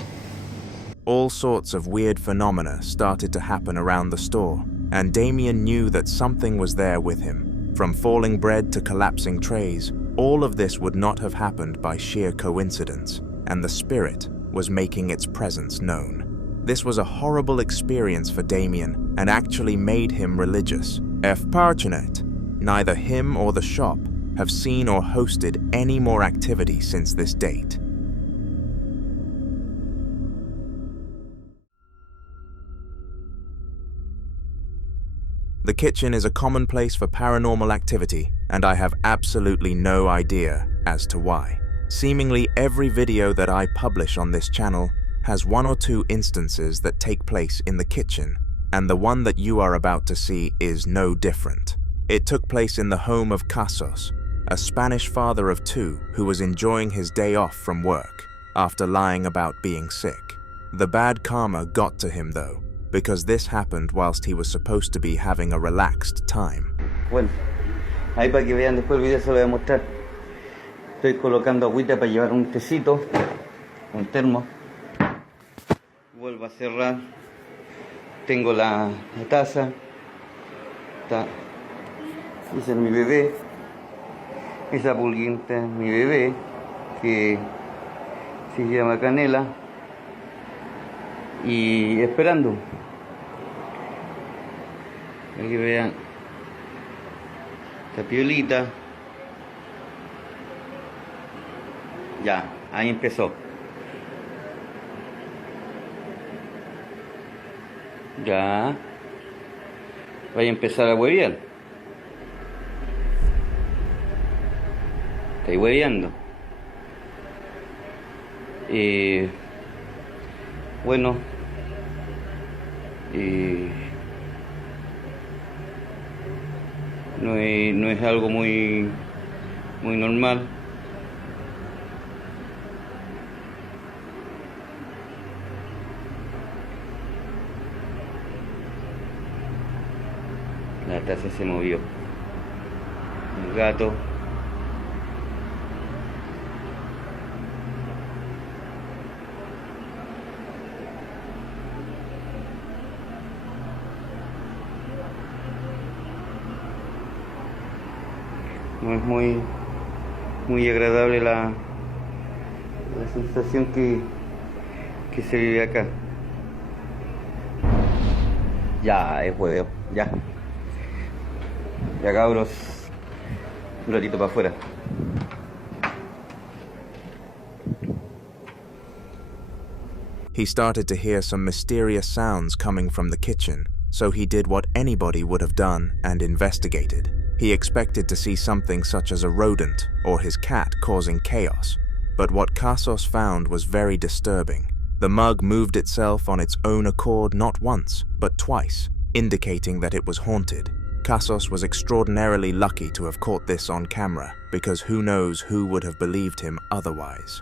All sorts of weird phenomena started to happen around the store, and Damien knew that something was there with him. From falling bread to collapsing trays, all of this would not have happened by sheer coincidence, and the spirit was making its presence known. This was a horrible experience for Damien and actually made him religious. Fortunate, neither him or the shop have seen or hosted any more activity since this date. The kitchen is a common place for paranormal activity, and I have absolutely no idea as to why. Seemingly every video that I publish on this channel has one or two instances that take place in the kitchen, and the one that you are about to see is no different. It took place in the home of Casos, a Spanish father of two who was enjoying his day off from work after lying about being sick. The bad karma got to him though, because this happened whilst he was supposed to be having a relaxed time. Bueno, ahí para que vean después el video se lo voy a mostrar. Estoy colocando agüita para llevar un tecito, un termo. Vuelvo a cerrar. Tengo la taza. Esa es mi bebé. Esa pulguita es mi bebé, que se llama Canela. Y esperando. Aquí vean esta piolita. Ya, ahí empezó. Ya. Voy a empezar a huevear. Estoy hueveando. Bueno. No es algo muy normal. La taza se movió. El gato. No es muy agradable la sensación que se vive acá. Ya, es hueveo, ya. Ya cabros, un ratito para afuera. He started to hear some mysterious sounds coming from the kitchen, so he did what anybody would have done and investigated. He expected to see something such as a rodent or his cat causing chaos, but what Casos found was very disturbing. The mug moved itself on its own accord not once, but twice, indicating that it was haunted. Casos was extraordinarily lucky to have caught this on camera, because who knows who would have believed him otherwise.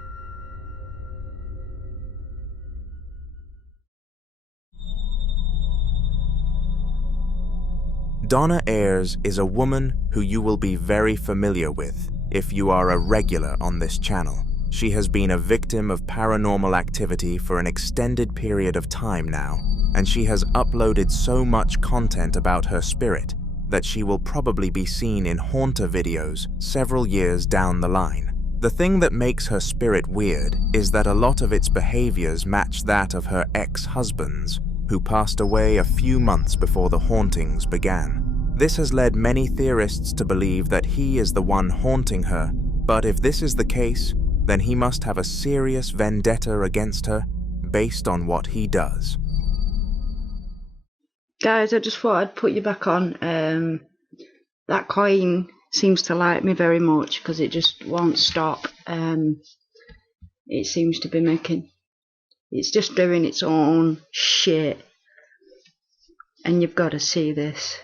Donna Ayres is a woman who you will be very familiar with if you are a regular on this channel. She has been a victim of paranormal activity for an extended period of time now, and she has uploaded so much content about her spirit that she will probably be seen in haunter videos several years down the line. The thing that makes her spirit weird is that a lot of its behaviors match that of her ex-husbands, who passed away a few months before the hauntings began. This has led many theorists to believe that he is the one haunting her, but if this is the case, then he must have a serious vendetta against her based on what he does. Guys, I just thought I'd put you back on. That coin seems to like me very much because it just won't stop. It seems to be making... It's just doing its own shit. And you've got to see this.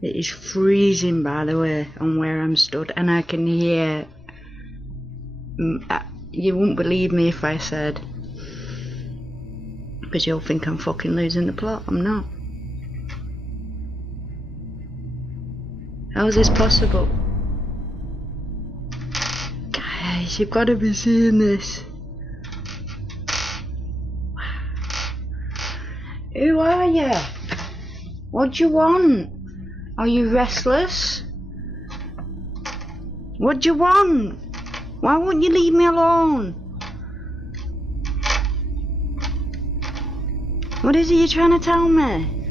It is freezing, by the way, on where I'm stood, and I can hear... You wouldn't believe me if I said... Because you'll think I'm fucking losing the plot. I'm not. How is this possible? Guys, you've got to be seeing this. Who are you? What do you want? Are you restless? What do you want? Why won't you leave me alone? What is it you're trying to tell me?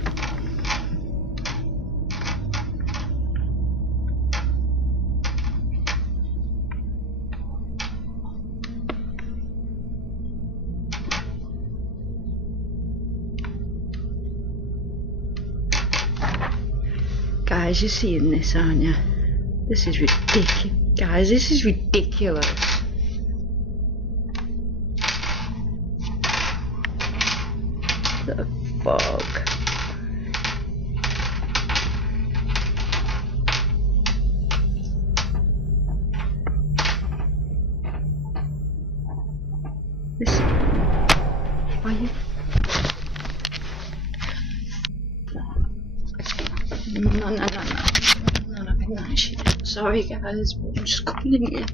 Guys, you're seeing this, aren't you? This is ridiculous. Guys, this is ridiculous. The fuck? This... Why you... No, shit. Sorry guys, but I'm just coming in here.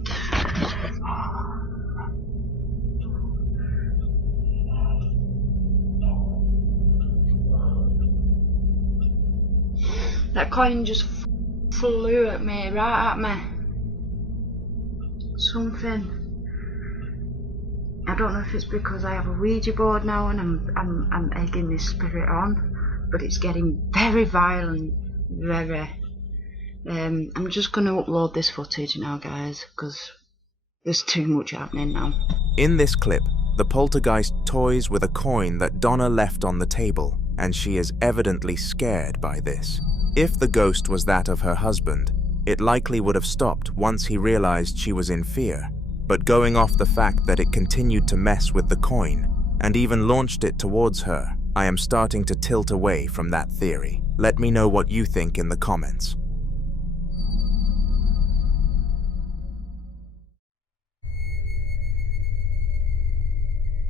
That coin just flew at me, right at me. Something. I don't know if it's because I have a Ouija board now and I'm egging this spirit on, but it's getting very violent, very. I'm just going to upload this footage now, guys, because there's too much happening now. In this clip, the poltergeist toys with a coin that Donna left on the table, and she is evidently scared by this. If the ghost was that of her husband, it likely would have stopped once he realized she was in fear, but going off the fact that it continued to mess with the coin, and even launched it towards her, I am starting to tilt away from that theory. Let me know what you think in the comments.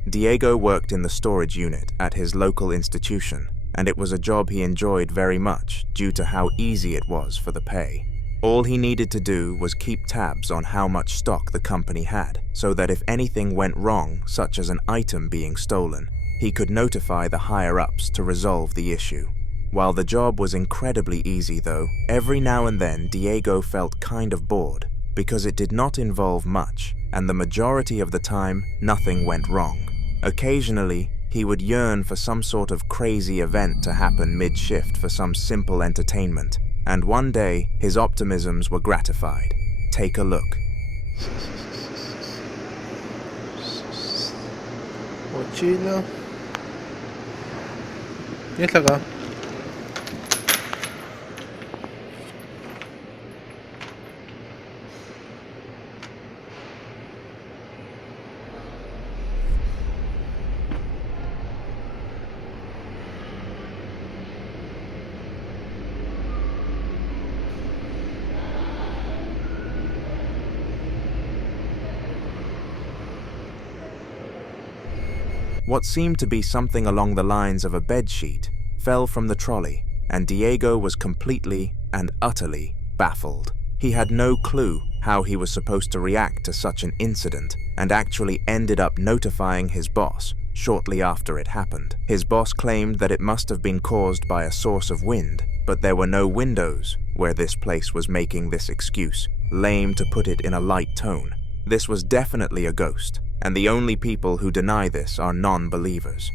Diego worked in the storage unit at his local institution, and it was a job he enjoyed very much due to how easy it was for the pay. All he needed to do was keep tabs on how much stock the company had, so that if anything went wrong, such as an item being stolen, he could notify the higher-ups to resolve the issue. While the job was incredibly easy though, every now and then Diego felt kind of bored, because it did not involve much, and the majority of the time, nothing went wrong. Occasionally, he would yearn for some sort of crazy event to happen mid-shift for some simple entertainment, and one day, his optimisms were gratified. Take a look. Mochila. ¿Quién está acá? What seemed to be something along the lines of a bedsheet fell from the trolley, and Diego was completely and utterly baffled. He had no clue how he was supposed to react to such an incident, and actually ended up notifying his boss shortly after it happened. His boss claimed that it must have been caused by a source of wind, but there were no windows where this place was making this excuse, lame to put it in a light tone. This was definitely a ghost, and the only people who deny this are non-believers.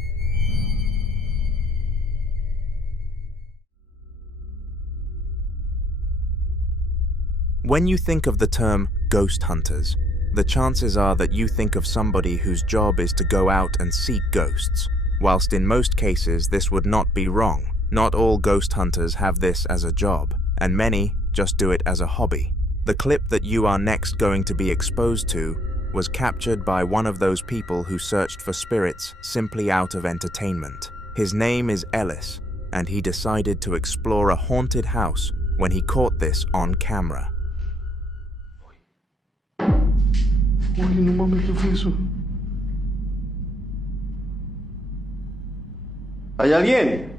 When you think of the term ghost hunters, the chances are that you think of somebody whose job is to go out and seek ghosts. Whilst in most cases this would not be wrong, not all ghost hunters have this as a job, and many just do it as a hobby. The clip that you are next going to be exposed to was captured by one of those people who searched for spirits simply out of entertainment. His name is Elias, and he decided to explore a haunted house when he caught this on camera. Uy, no mames, ¿qué fue eso? ¿Hay alguien?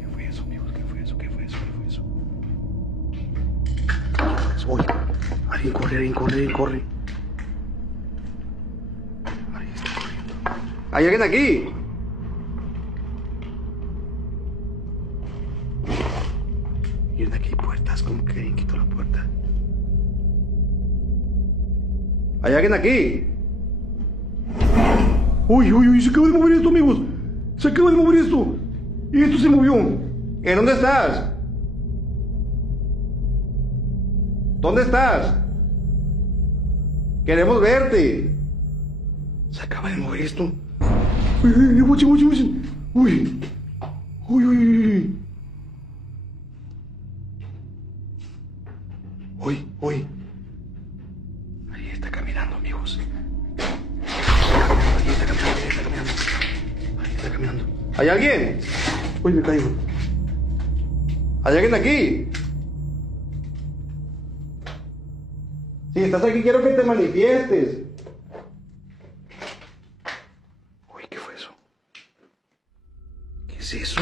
¿Qué fue eso, amigos? ¿Qué fue eso? ¿Qué fue eso? ¿Qué fue eso? Uy, alguien corre, alguien corre, alguien corre. Alguien está corriendo. ¿Hay alguien aquí? Miren, aquí hay puertas, como que alguien quitó la puerta. ¿Hay alguien aquí? Uy, uy, uy, se acaba de mover esto, amigos. Se acaba de mover esto. Y esto se movió. ¿En dónde estás? ¿Dónde estás? Queremos verte. Se acaba de mover esto. Uy, uy, uy, uy, uy. Uy, uy, uy. Uy, uy. Ahí está caminando, amigos. Ahí está caminando, ahí está caminando. Ahí está caminando. ¿Hay alguien? Uy, me caigo. ¿Hay alguien aquí? Si estás aquí, quiero que te manifiestes. Uy, ¿qué fue eso? ¿Qué es eso?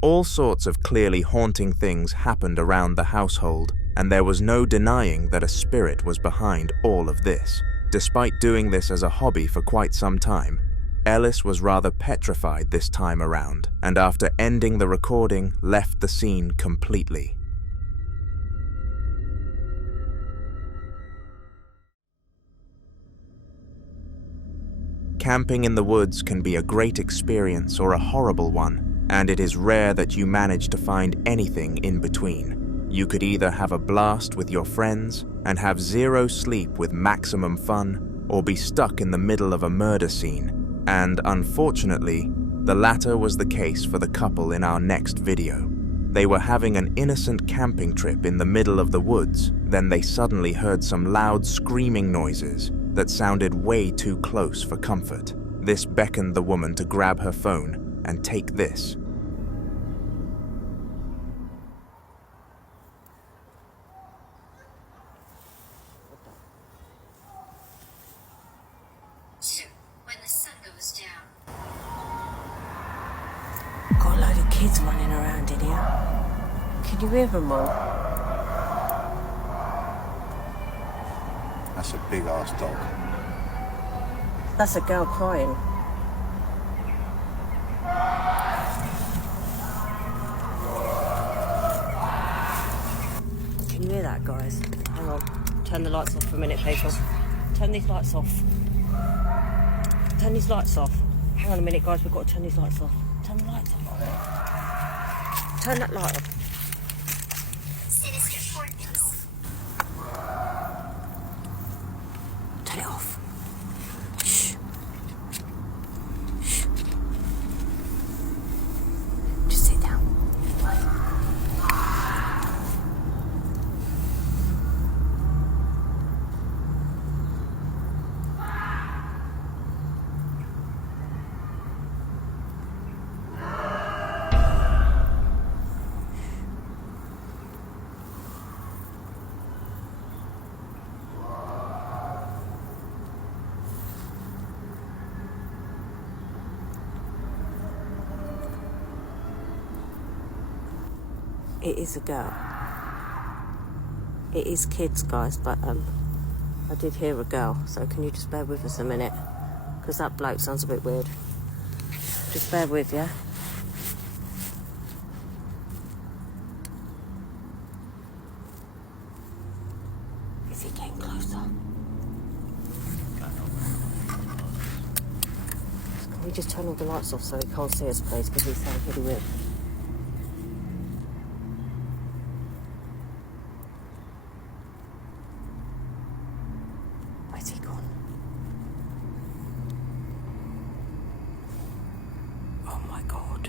All sorts of clearly haunting things happened around the household, and there was no denying that a spirit was behind all of this. Despite doing this as a hobby for quite some time, Elias was rather petrified this time around, and after ending the recording, left the scene completely. Camping in the woods can be a great experience or a horrible one, and it is rare that you manage to find anything in between. You could either have a blast with your friends and have zero sleep with maximum fun, or be stuck in the middle of a murder scene. And unfortunately, the latter was the case for the couple in our next video. They were having an innocent camping trip in the middle of the woods, then they suddenly heard some loud screaming noises that sounded way too close for comfort. This beckoned the woman to grab her phone and take this. When the sun goes down. Got a load of kids running around in here. Can you hear them all? That's a big ass dog. That's a girl crying. Can you hear that, guys? Hang on. Turn the lights off for a minute, people. Turn these lights off. Turn these lights off. Hang on a minute, guys. We've got to turn these lights off. Turn the lights off. Turn that light off. Turn it off. Shh. Shh. Just sit down. It is a girl. It is kids, guys, but I did hear a girl, so can you just bear with us a minute? Because that bloke sounds a bit weird. Just bear with, yeah? Is he getting closer? Can we just turn all the lights off so he can't see us, please? Because he sounds really weird. Where's he gone? Oh my God.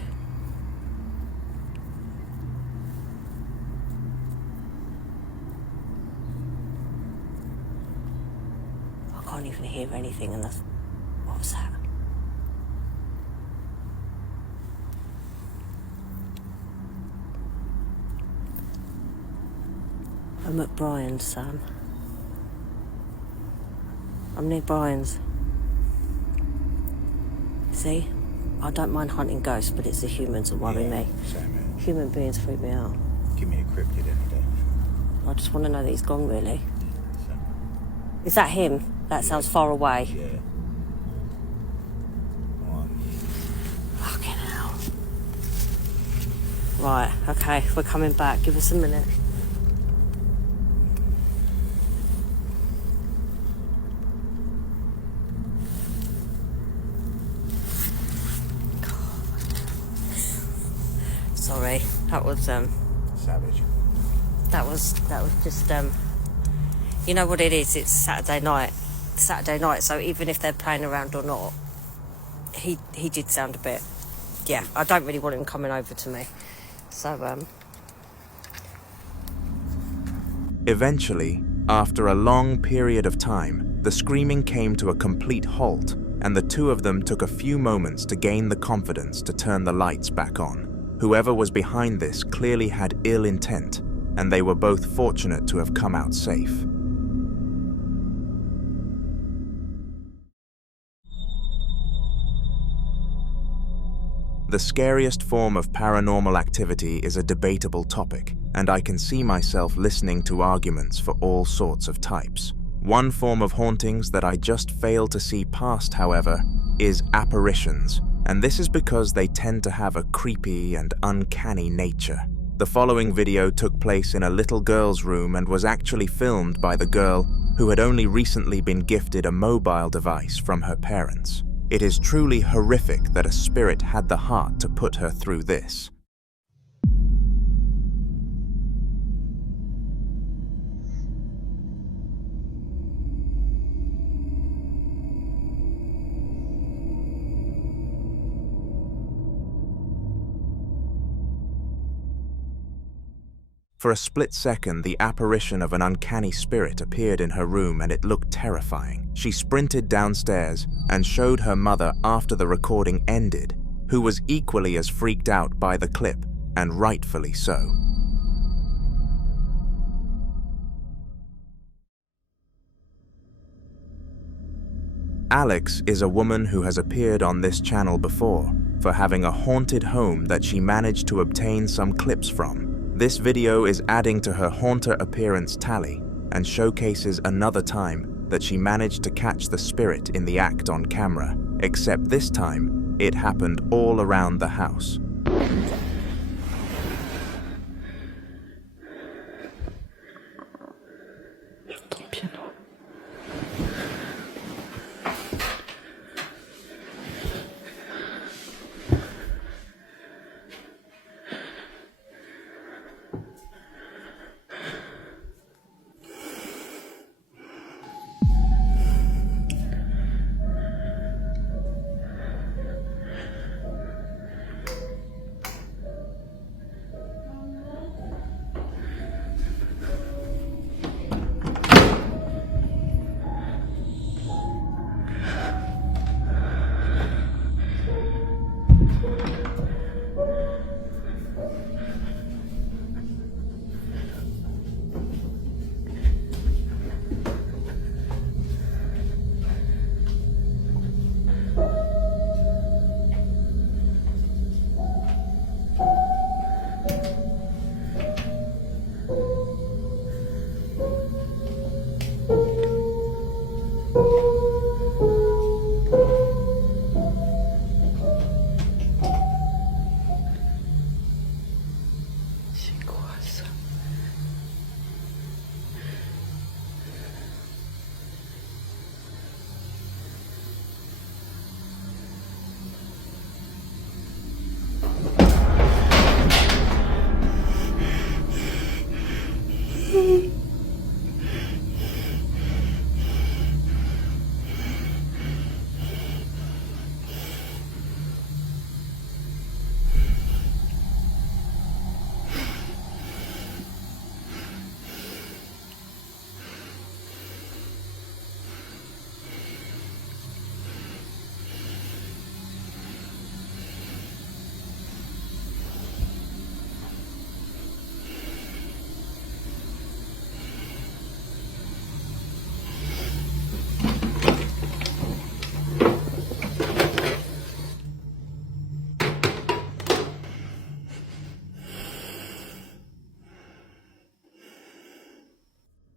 I can't even hear anything, and that's... What was that? I'm at Brian's, Sam. I'm near Brian's. See? I don't mind hunting ghosts, but it's the humans that worry me. Same. Human beings freak me out. Give me a cryptid any day. I just want to know that he's gone, really. Is that him? That sounds far away. Yeah. Fucking hell. Right, okay, we're coming back. Give us a minute. Sorry, that was savage. That was just you know what it is, it's Saturday night, so even if they're playing around or not, he did sound a bit, yeah, I don't really want him coming over to me, so Eventually, after a long period of time, the screaming came to a complete halt, and the two of them took a few moments to gain the confidence to turn the lights back on. Whoever was behind this clearly had ill intent, and they were both fortunate to have come out safe. The scariest form of paranormal activity is a debatable topic, and I can see myself listening to arguments for all sorts of types. One form of hauntings that I just fail to see past, however, is apparitions, and this is because they tend to have a creepy and uncanny nature. The following video took place in a little girl's room and was actually filmed by the girl who had only recently been gifted a mobile device from her parents. It is truly horrific that a spirit had the heart to put her through this. For a split second, the apparition of an uncanny spirit appeared in her room and it looked terrifying. She sprinted downstairs and showed her mother after the recording ended, who was equally as freaked out by the clip, and rightfully so. Alex is a woman who has appeared on this channel before for having a haunted home that she managed to obtain some clips from. This video is adding to her haunter appearance tally and showcases another time that she managed to catch the spirit in the act on camera, except this time it happened all around the house.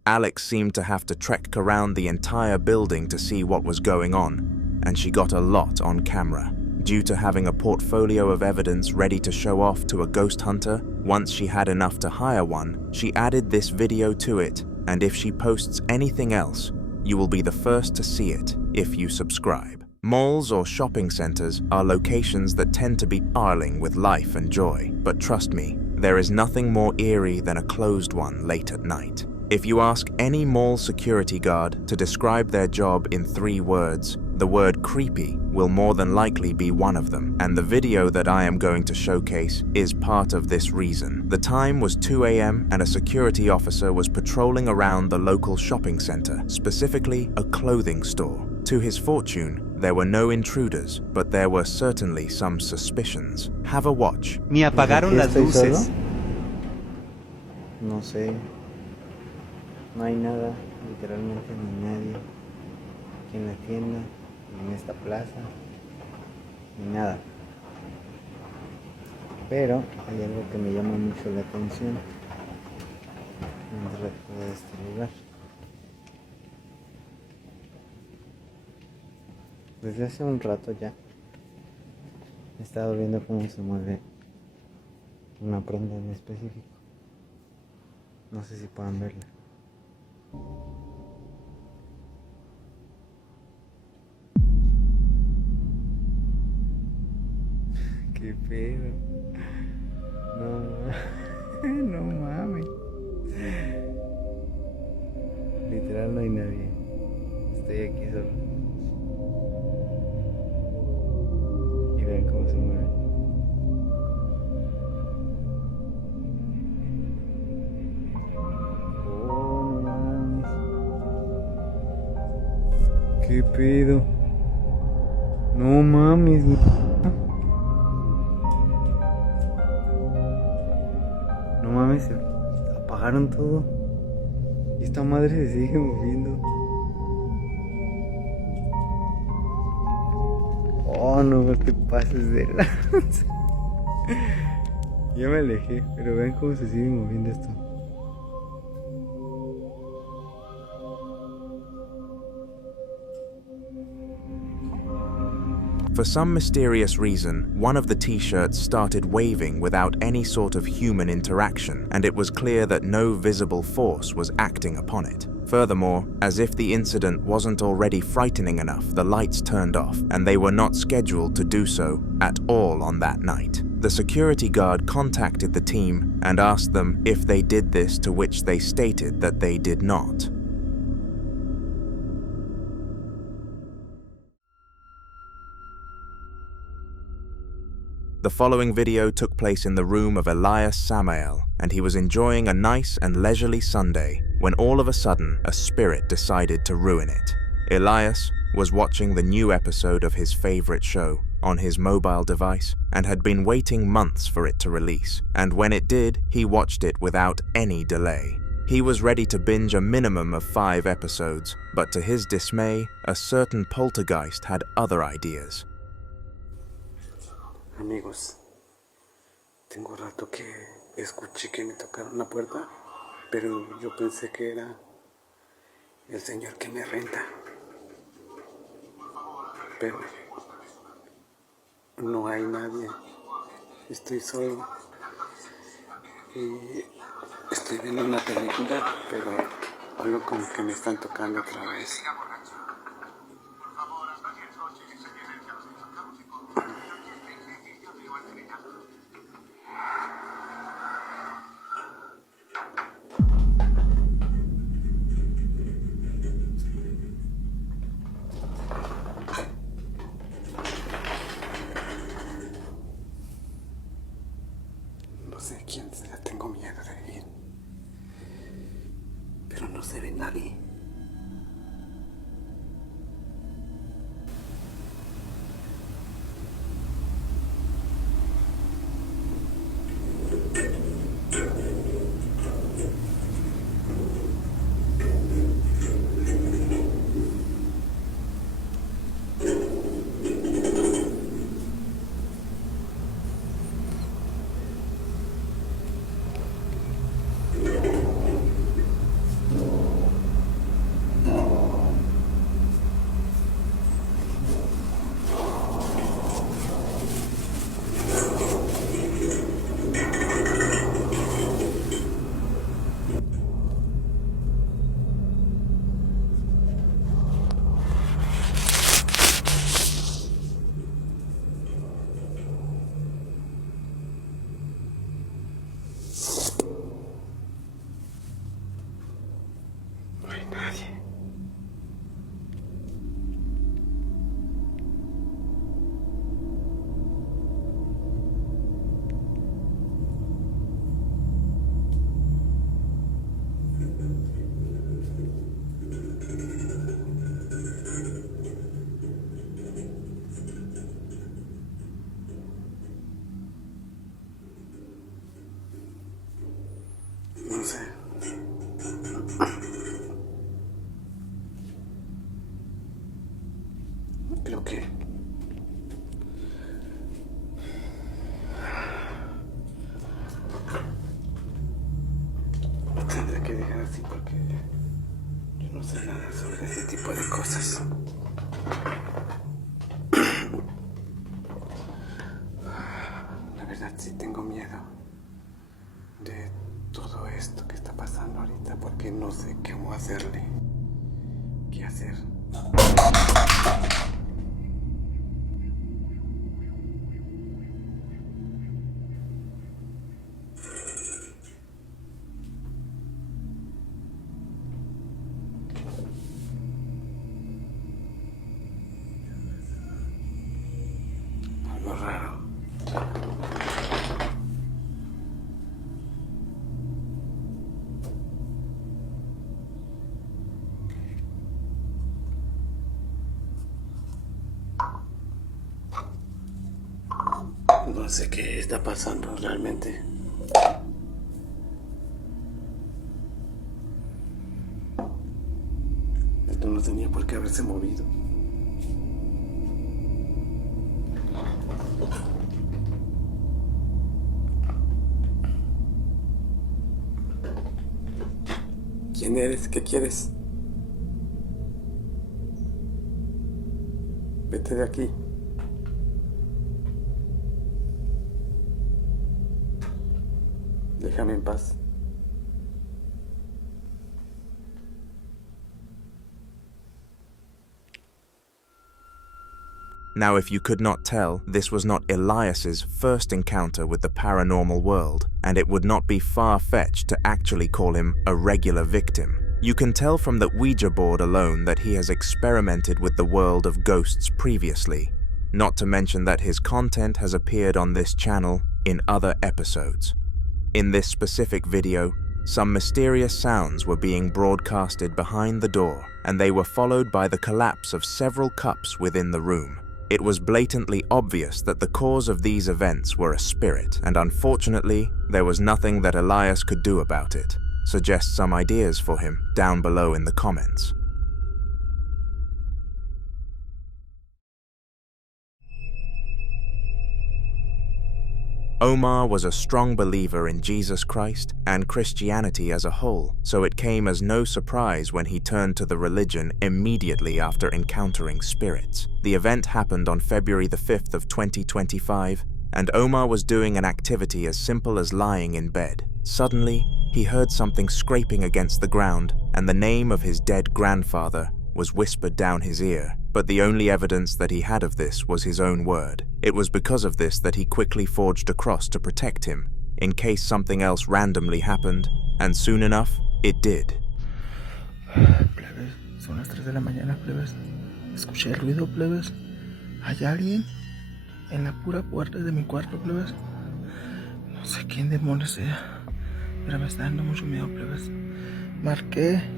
Alex seemed to have to trek around the entire building to see what was going on, and she got a lot on camera. Due to having a portfolio of evidence ready to show off to a ghost hunter, once she had enough to hire one, she added this video to it, and if she posts anything else, you will be the first to see it if you subscribe. Malls or shopping centers are locations that tend to be sparkling with life and joy, but trust me, there is nothing more eerie than a closed one late at night. If you ask any mall security guard to describe their job in 3 words, the word creepy will more than likely be one of them, and the video that I am going to showcase is part of this reason. The time was 2 a.m. and a security officer was patrolling around the local shopping center, specifically a clothing store. To his fortune, there were no intruders, but there were certainly some suspicions. Have a watch. Ni apagaron las luces. No sé. No hay nada, literalmente ni nadie. Aquí en la tienda, ni en esta plaza, ni nada. Pero hay algo que me llama mucho la atención dentro de este lugar. Desde hace un rato ya he estado viendo cómo se mueve una prenda en específico. No sé si puedan verla. Qué pedo. No mames. Literal no hay nadie. Estoy aquí solo. Y vean cómo se mueve. Oh, no mames. Qué pedo. No mames. No mames, se apagaron todo. Y esta madre se sigue moviendo. Oh, no te pases de lanza. Ya me alejé, pero vean cómo se sigue moviendo esto. For some mysterious reason, one of the t-shirts started waving without any sort of human interaction, and it was clear that no visible force was acting upon it. Furthermore, as if the incident wasn't already frightening enough, the lights turned off, and they were not scheduled to do so at all on that night. The security guard contacted the team and asked them if they did this, to which they stated that they did not. The following video took place in the room of Elias Samael, and he was enjoying a nice and leisurely Sunday when all of a sudden a spirit decided to ruin it. Elias was watching the new episode of his favorite show on his mobile device and had been waiting months for it to release, and when it did, he watched it without any delay. He was ready to binge a minimum of 5 episodes, but to his dismay, a certain poltergeist had other ideas. Amigos, tengo rato que escuché que me tocaron la puerta, pero yo pensé que era el señor que me renta. Pero no hay nadie, estoy solo y estoy viendo una película, pero algo como que me están tocando otra vez. No sé quién sea, tengo miedo de ir, pero no se ve nadie. no sé. Creo que tendré que dejar así porque yo no sé nada sobre este tipo de cosas. La verdad sí tengo miedo de todo esto que está pasando ahorita porque no sé cómo hacerle. ¿Qué hacer? Algo raro. No sé qué está pasando realmente. Esto no tenía por qué haberse movido. ¿Quién eres? ¿Qué quieres? Vete de aquí. Déjame en paz. Now, if you could not tell, this was not Elias's first encounter with the paranormal world, and it would not be far-fetched to actually call him a regular victim. You can tell from the Ouija board alone that he has experimented with the world of ghosts previously, not to mention that his content has appeared on this channel in other episodes. In this specific video, some mysterious sounds were being broadcasted behind the door, and they were followed by the collapse of several cups within the room. It was blatantly obvious that the cause of these events were a spirit, and unfortunately, there was nothing that Elias could do about it. Suggest some ideas for him down below in the comments. Omar was a strong believer in Jesus Christ and Christianity as a whole, so it came as no surprise when he turned to the religion immediately after encountering spirits. The event happened on February the 5th of 2025, and Omar was doing an activity as simple as lying in bed. Suddenly, he heard something scraping against the ground, and the name of his dead grandfather was whispered down his ear, but the only evidence that he had of this was his own word. It was because of this that he quickly forged a cross to protect him, in case something else randomly happened, and soon enough, it did. Plebes, son las 3 de la mañana, plebes. Escuché el ruido, plebes. ¿Hay alguien en la pura puerta de mi cuarto, plebes? No sé quién demonios sea, pero me está dando mucho miedo, plebes.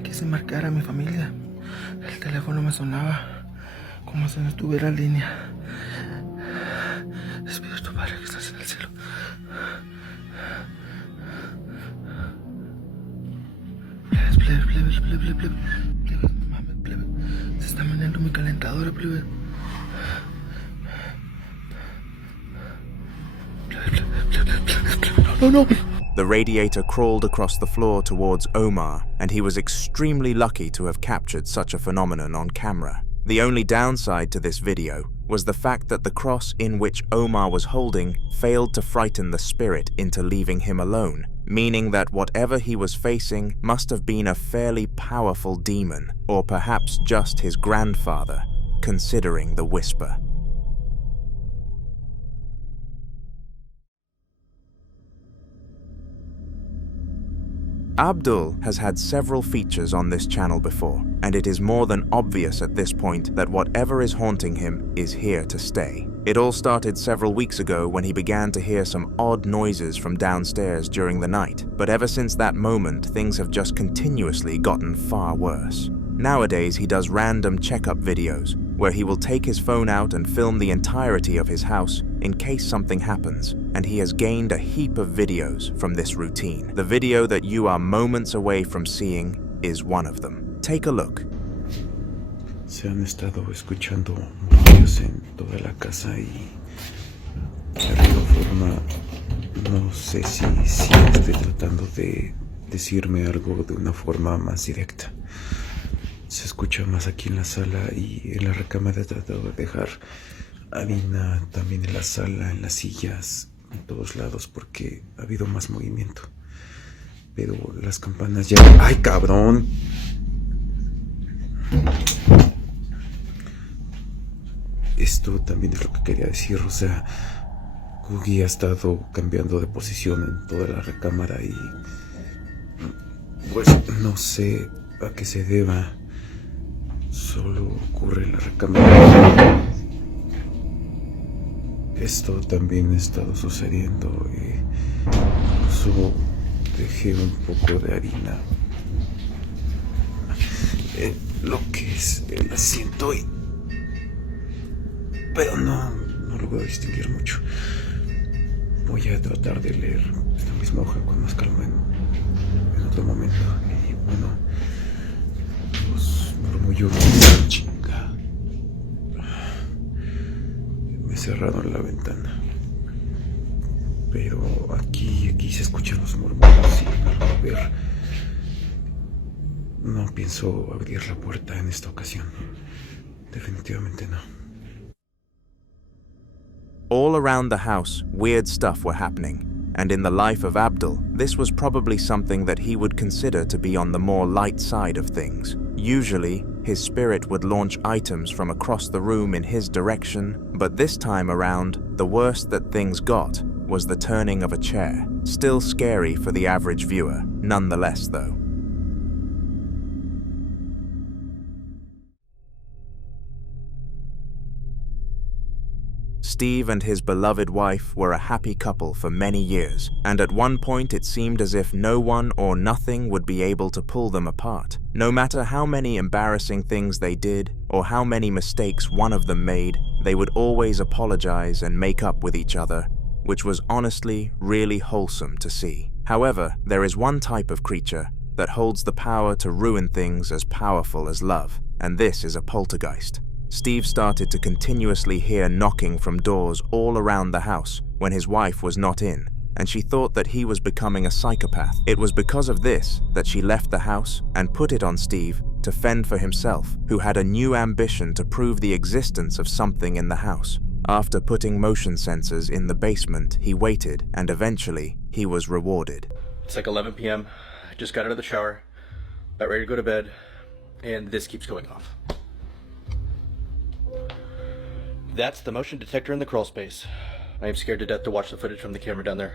Quise marcar a mi familia. El teléfono me sonaba como si no estuviera en línea. Espíritu Padre que estás en el cielo. Plebes, no mames, plebes. Se está meneando mi calentadora, plebes. No. The radiator crawled across the floor towards Omar, and he was extremely lucky to have captured such a phenomenon on camera. The only downside to this video was the fact that the cross in which Omar was holding failed to frighten the spirit into leaving him alone, meaning that whatever he was facing must have been a fairly powerful demon, or perhaps just his grandfather, considering the whisper. Abdul has had several features on this channel before, and it is more than obvious at this point that whatever is haunting him is here to stay. It all started several weeks ago when he began to hear some odd noises from downstairs during the night, but ever since that moment, things have just continuously gotten far worse. Nowadays, he does random checkup videos, where he will take his phone out and film the entirety of his house, in case something happens, and he has gained a heap of videos from this routine. The video that you are moments away from seeing is one of them. Take a look. Se han estado escuchando ruidos en toda la casa y de alguna forma no sé si esté tratando de decirme algo de una forma más directa. Se escucha más aquí en la sala y en la recámara he tratado de dejar harina también en la sala, en las sillas, en todos lados porque ha habido más movimiento. Pero las campanas ya... ¡Ay, cabrón! Esto también es lo que quería decir, o sea, Cookie ha estado cambiando de posición en toda la recámara y pues no sé a qué se deba. Solo ocurre en la recámara. Esto también ha estado sucediendo. Incluso dejé un poco de harina lo que es el asiento y... Pero no logro distinguir mucho. Voy a tratar de leer esta misma hoja con más calma en otro momento. Y bueno, los murmullos... Chinga. Me cerraron la ventana. Pero aquí se escuchan los murmullos y a ver, no pienso abrir la puerta en esta ocasión. Definitivamente no. All around the house, weird stuff were happening, and in the life of Abdul, this was probably something that he would consider to be on the more light side of things. Usually, his spirit would launch items from across the room in his direction, but this time around, the worst that things got was the turning of a chair. Still scary for the average viewer, nonetheless though. Steve and his beloved wife were a happy couple for many years, and at one point it seemed as if no one or nothing would be able to pull them apart. No matter how many embarrassing things they did, or how many mistakes one of them made, they would always apologize and make up with each other, which was honestly really wholesome to see. However, there is one type of creature that holds the power to ruin things as powerful as love, and this is a poltergeist. Steve started to continuously hear knocking from doors all around the house when his wife was not in, and she thought that he was becoming a psychopath. It was because of this that she left the house and put it on Steve to fend for himself, who had a new ambition to prove the existence of something in the house. After putting motion sensors in the basement, he waited, and eventually, he was rewarded. It's like 11 p.m. I just got out of the shower, about ready to go to bed, and this keeps going off. That's the motion detector in the crawl space. I am scared to death to watch the footage from the camera down there.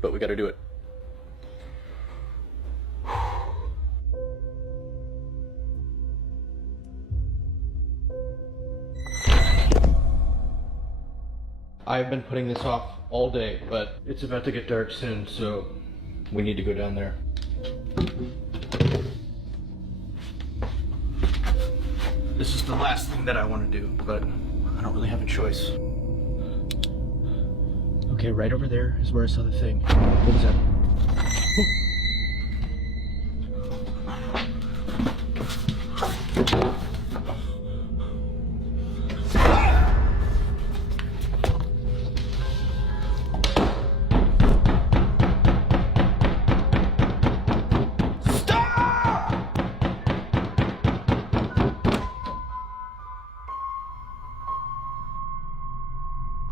But we gotta do it. I've been putting this off all day, but it's about to get dark soon, so we need to go down there. This is the last thing that I want to do, but I don't really have a choice. Okay, right over there is where I saw the thing. What was that?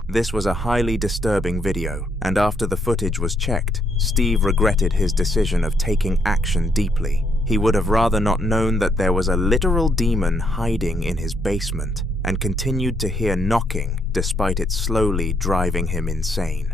This was a highly disturbing video, and after the footage was checked, Steve regretted his decision of taking action deeply. He would have rather not known that there was a literal demon hiding in his basement, and continued to hear knocking despite it slowly driving him insane.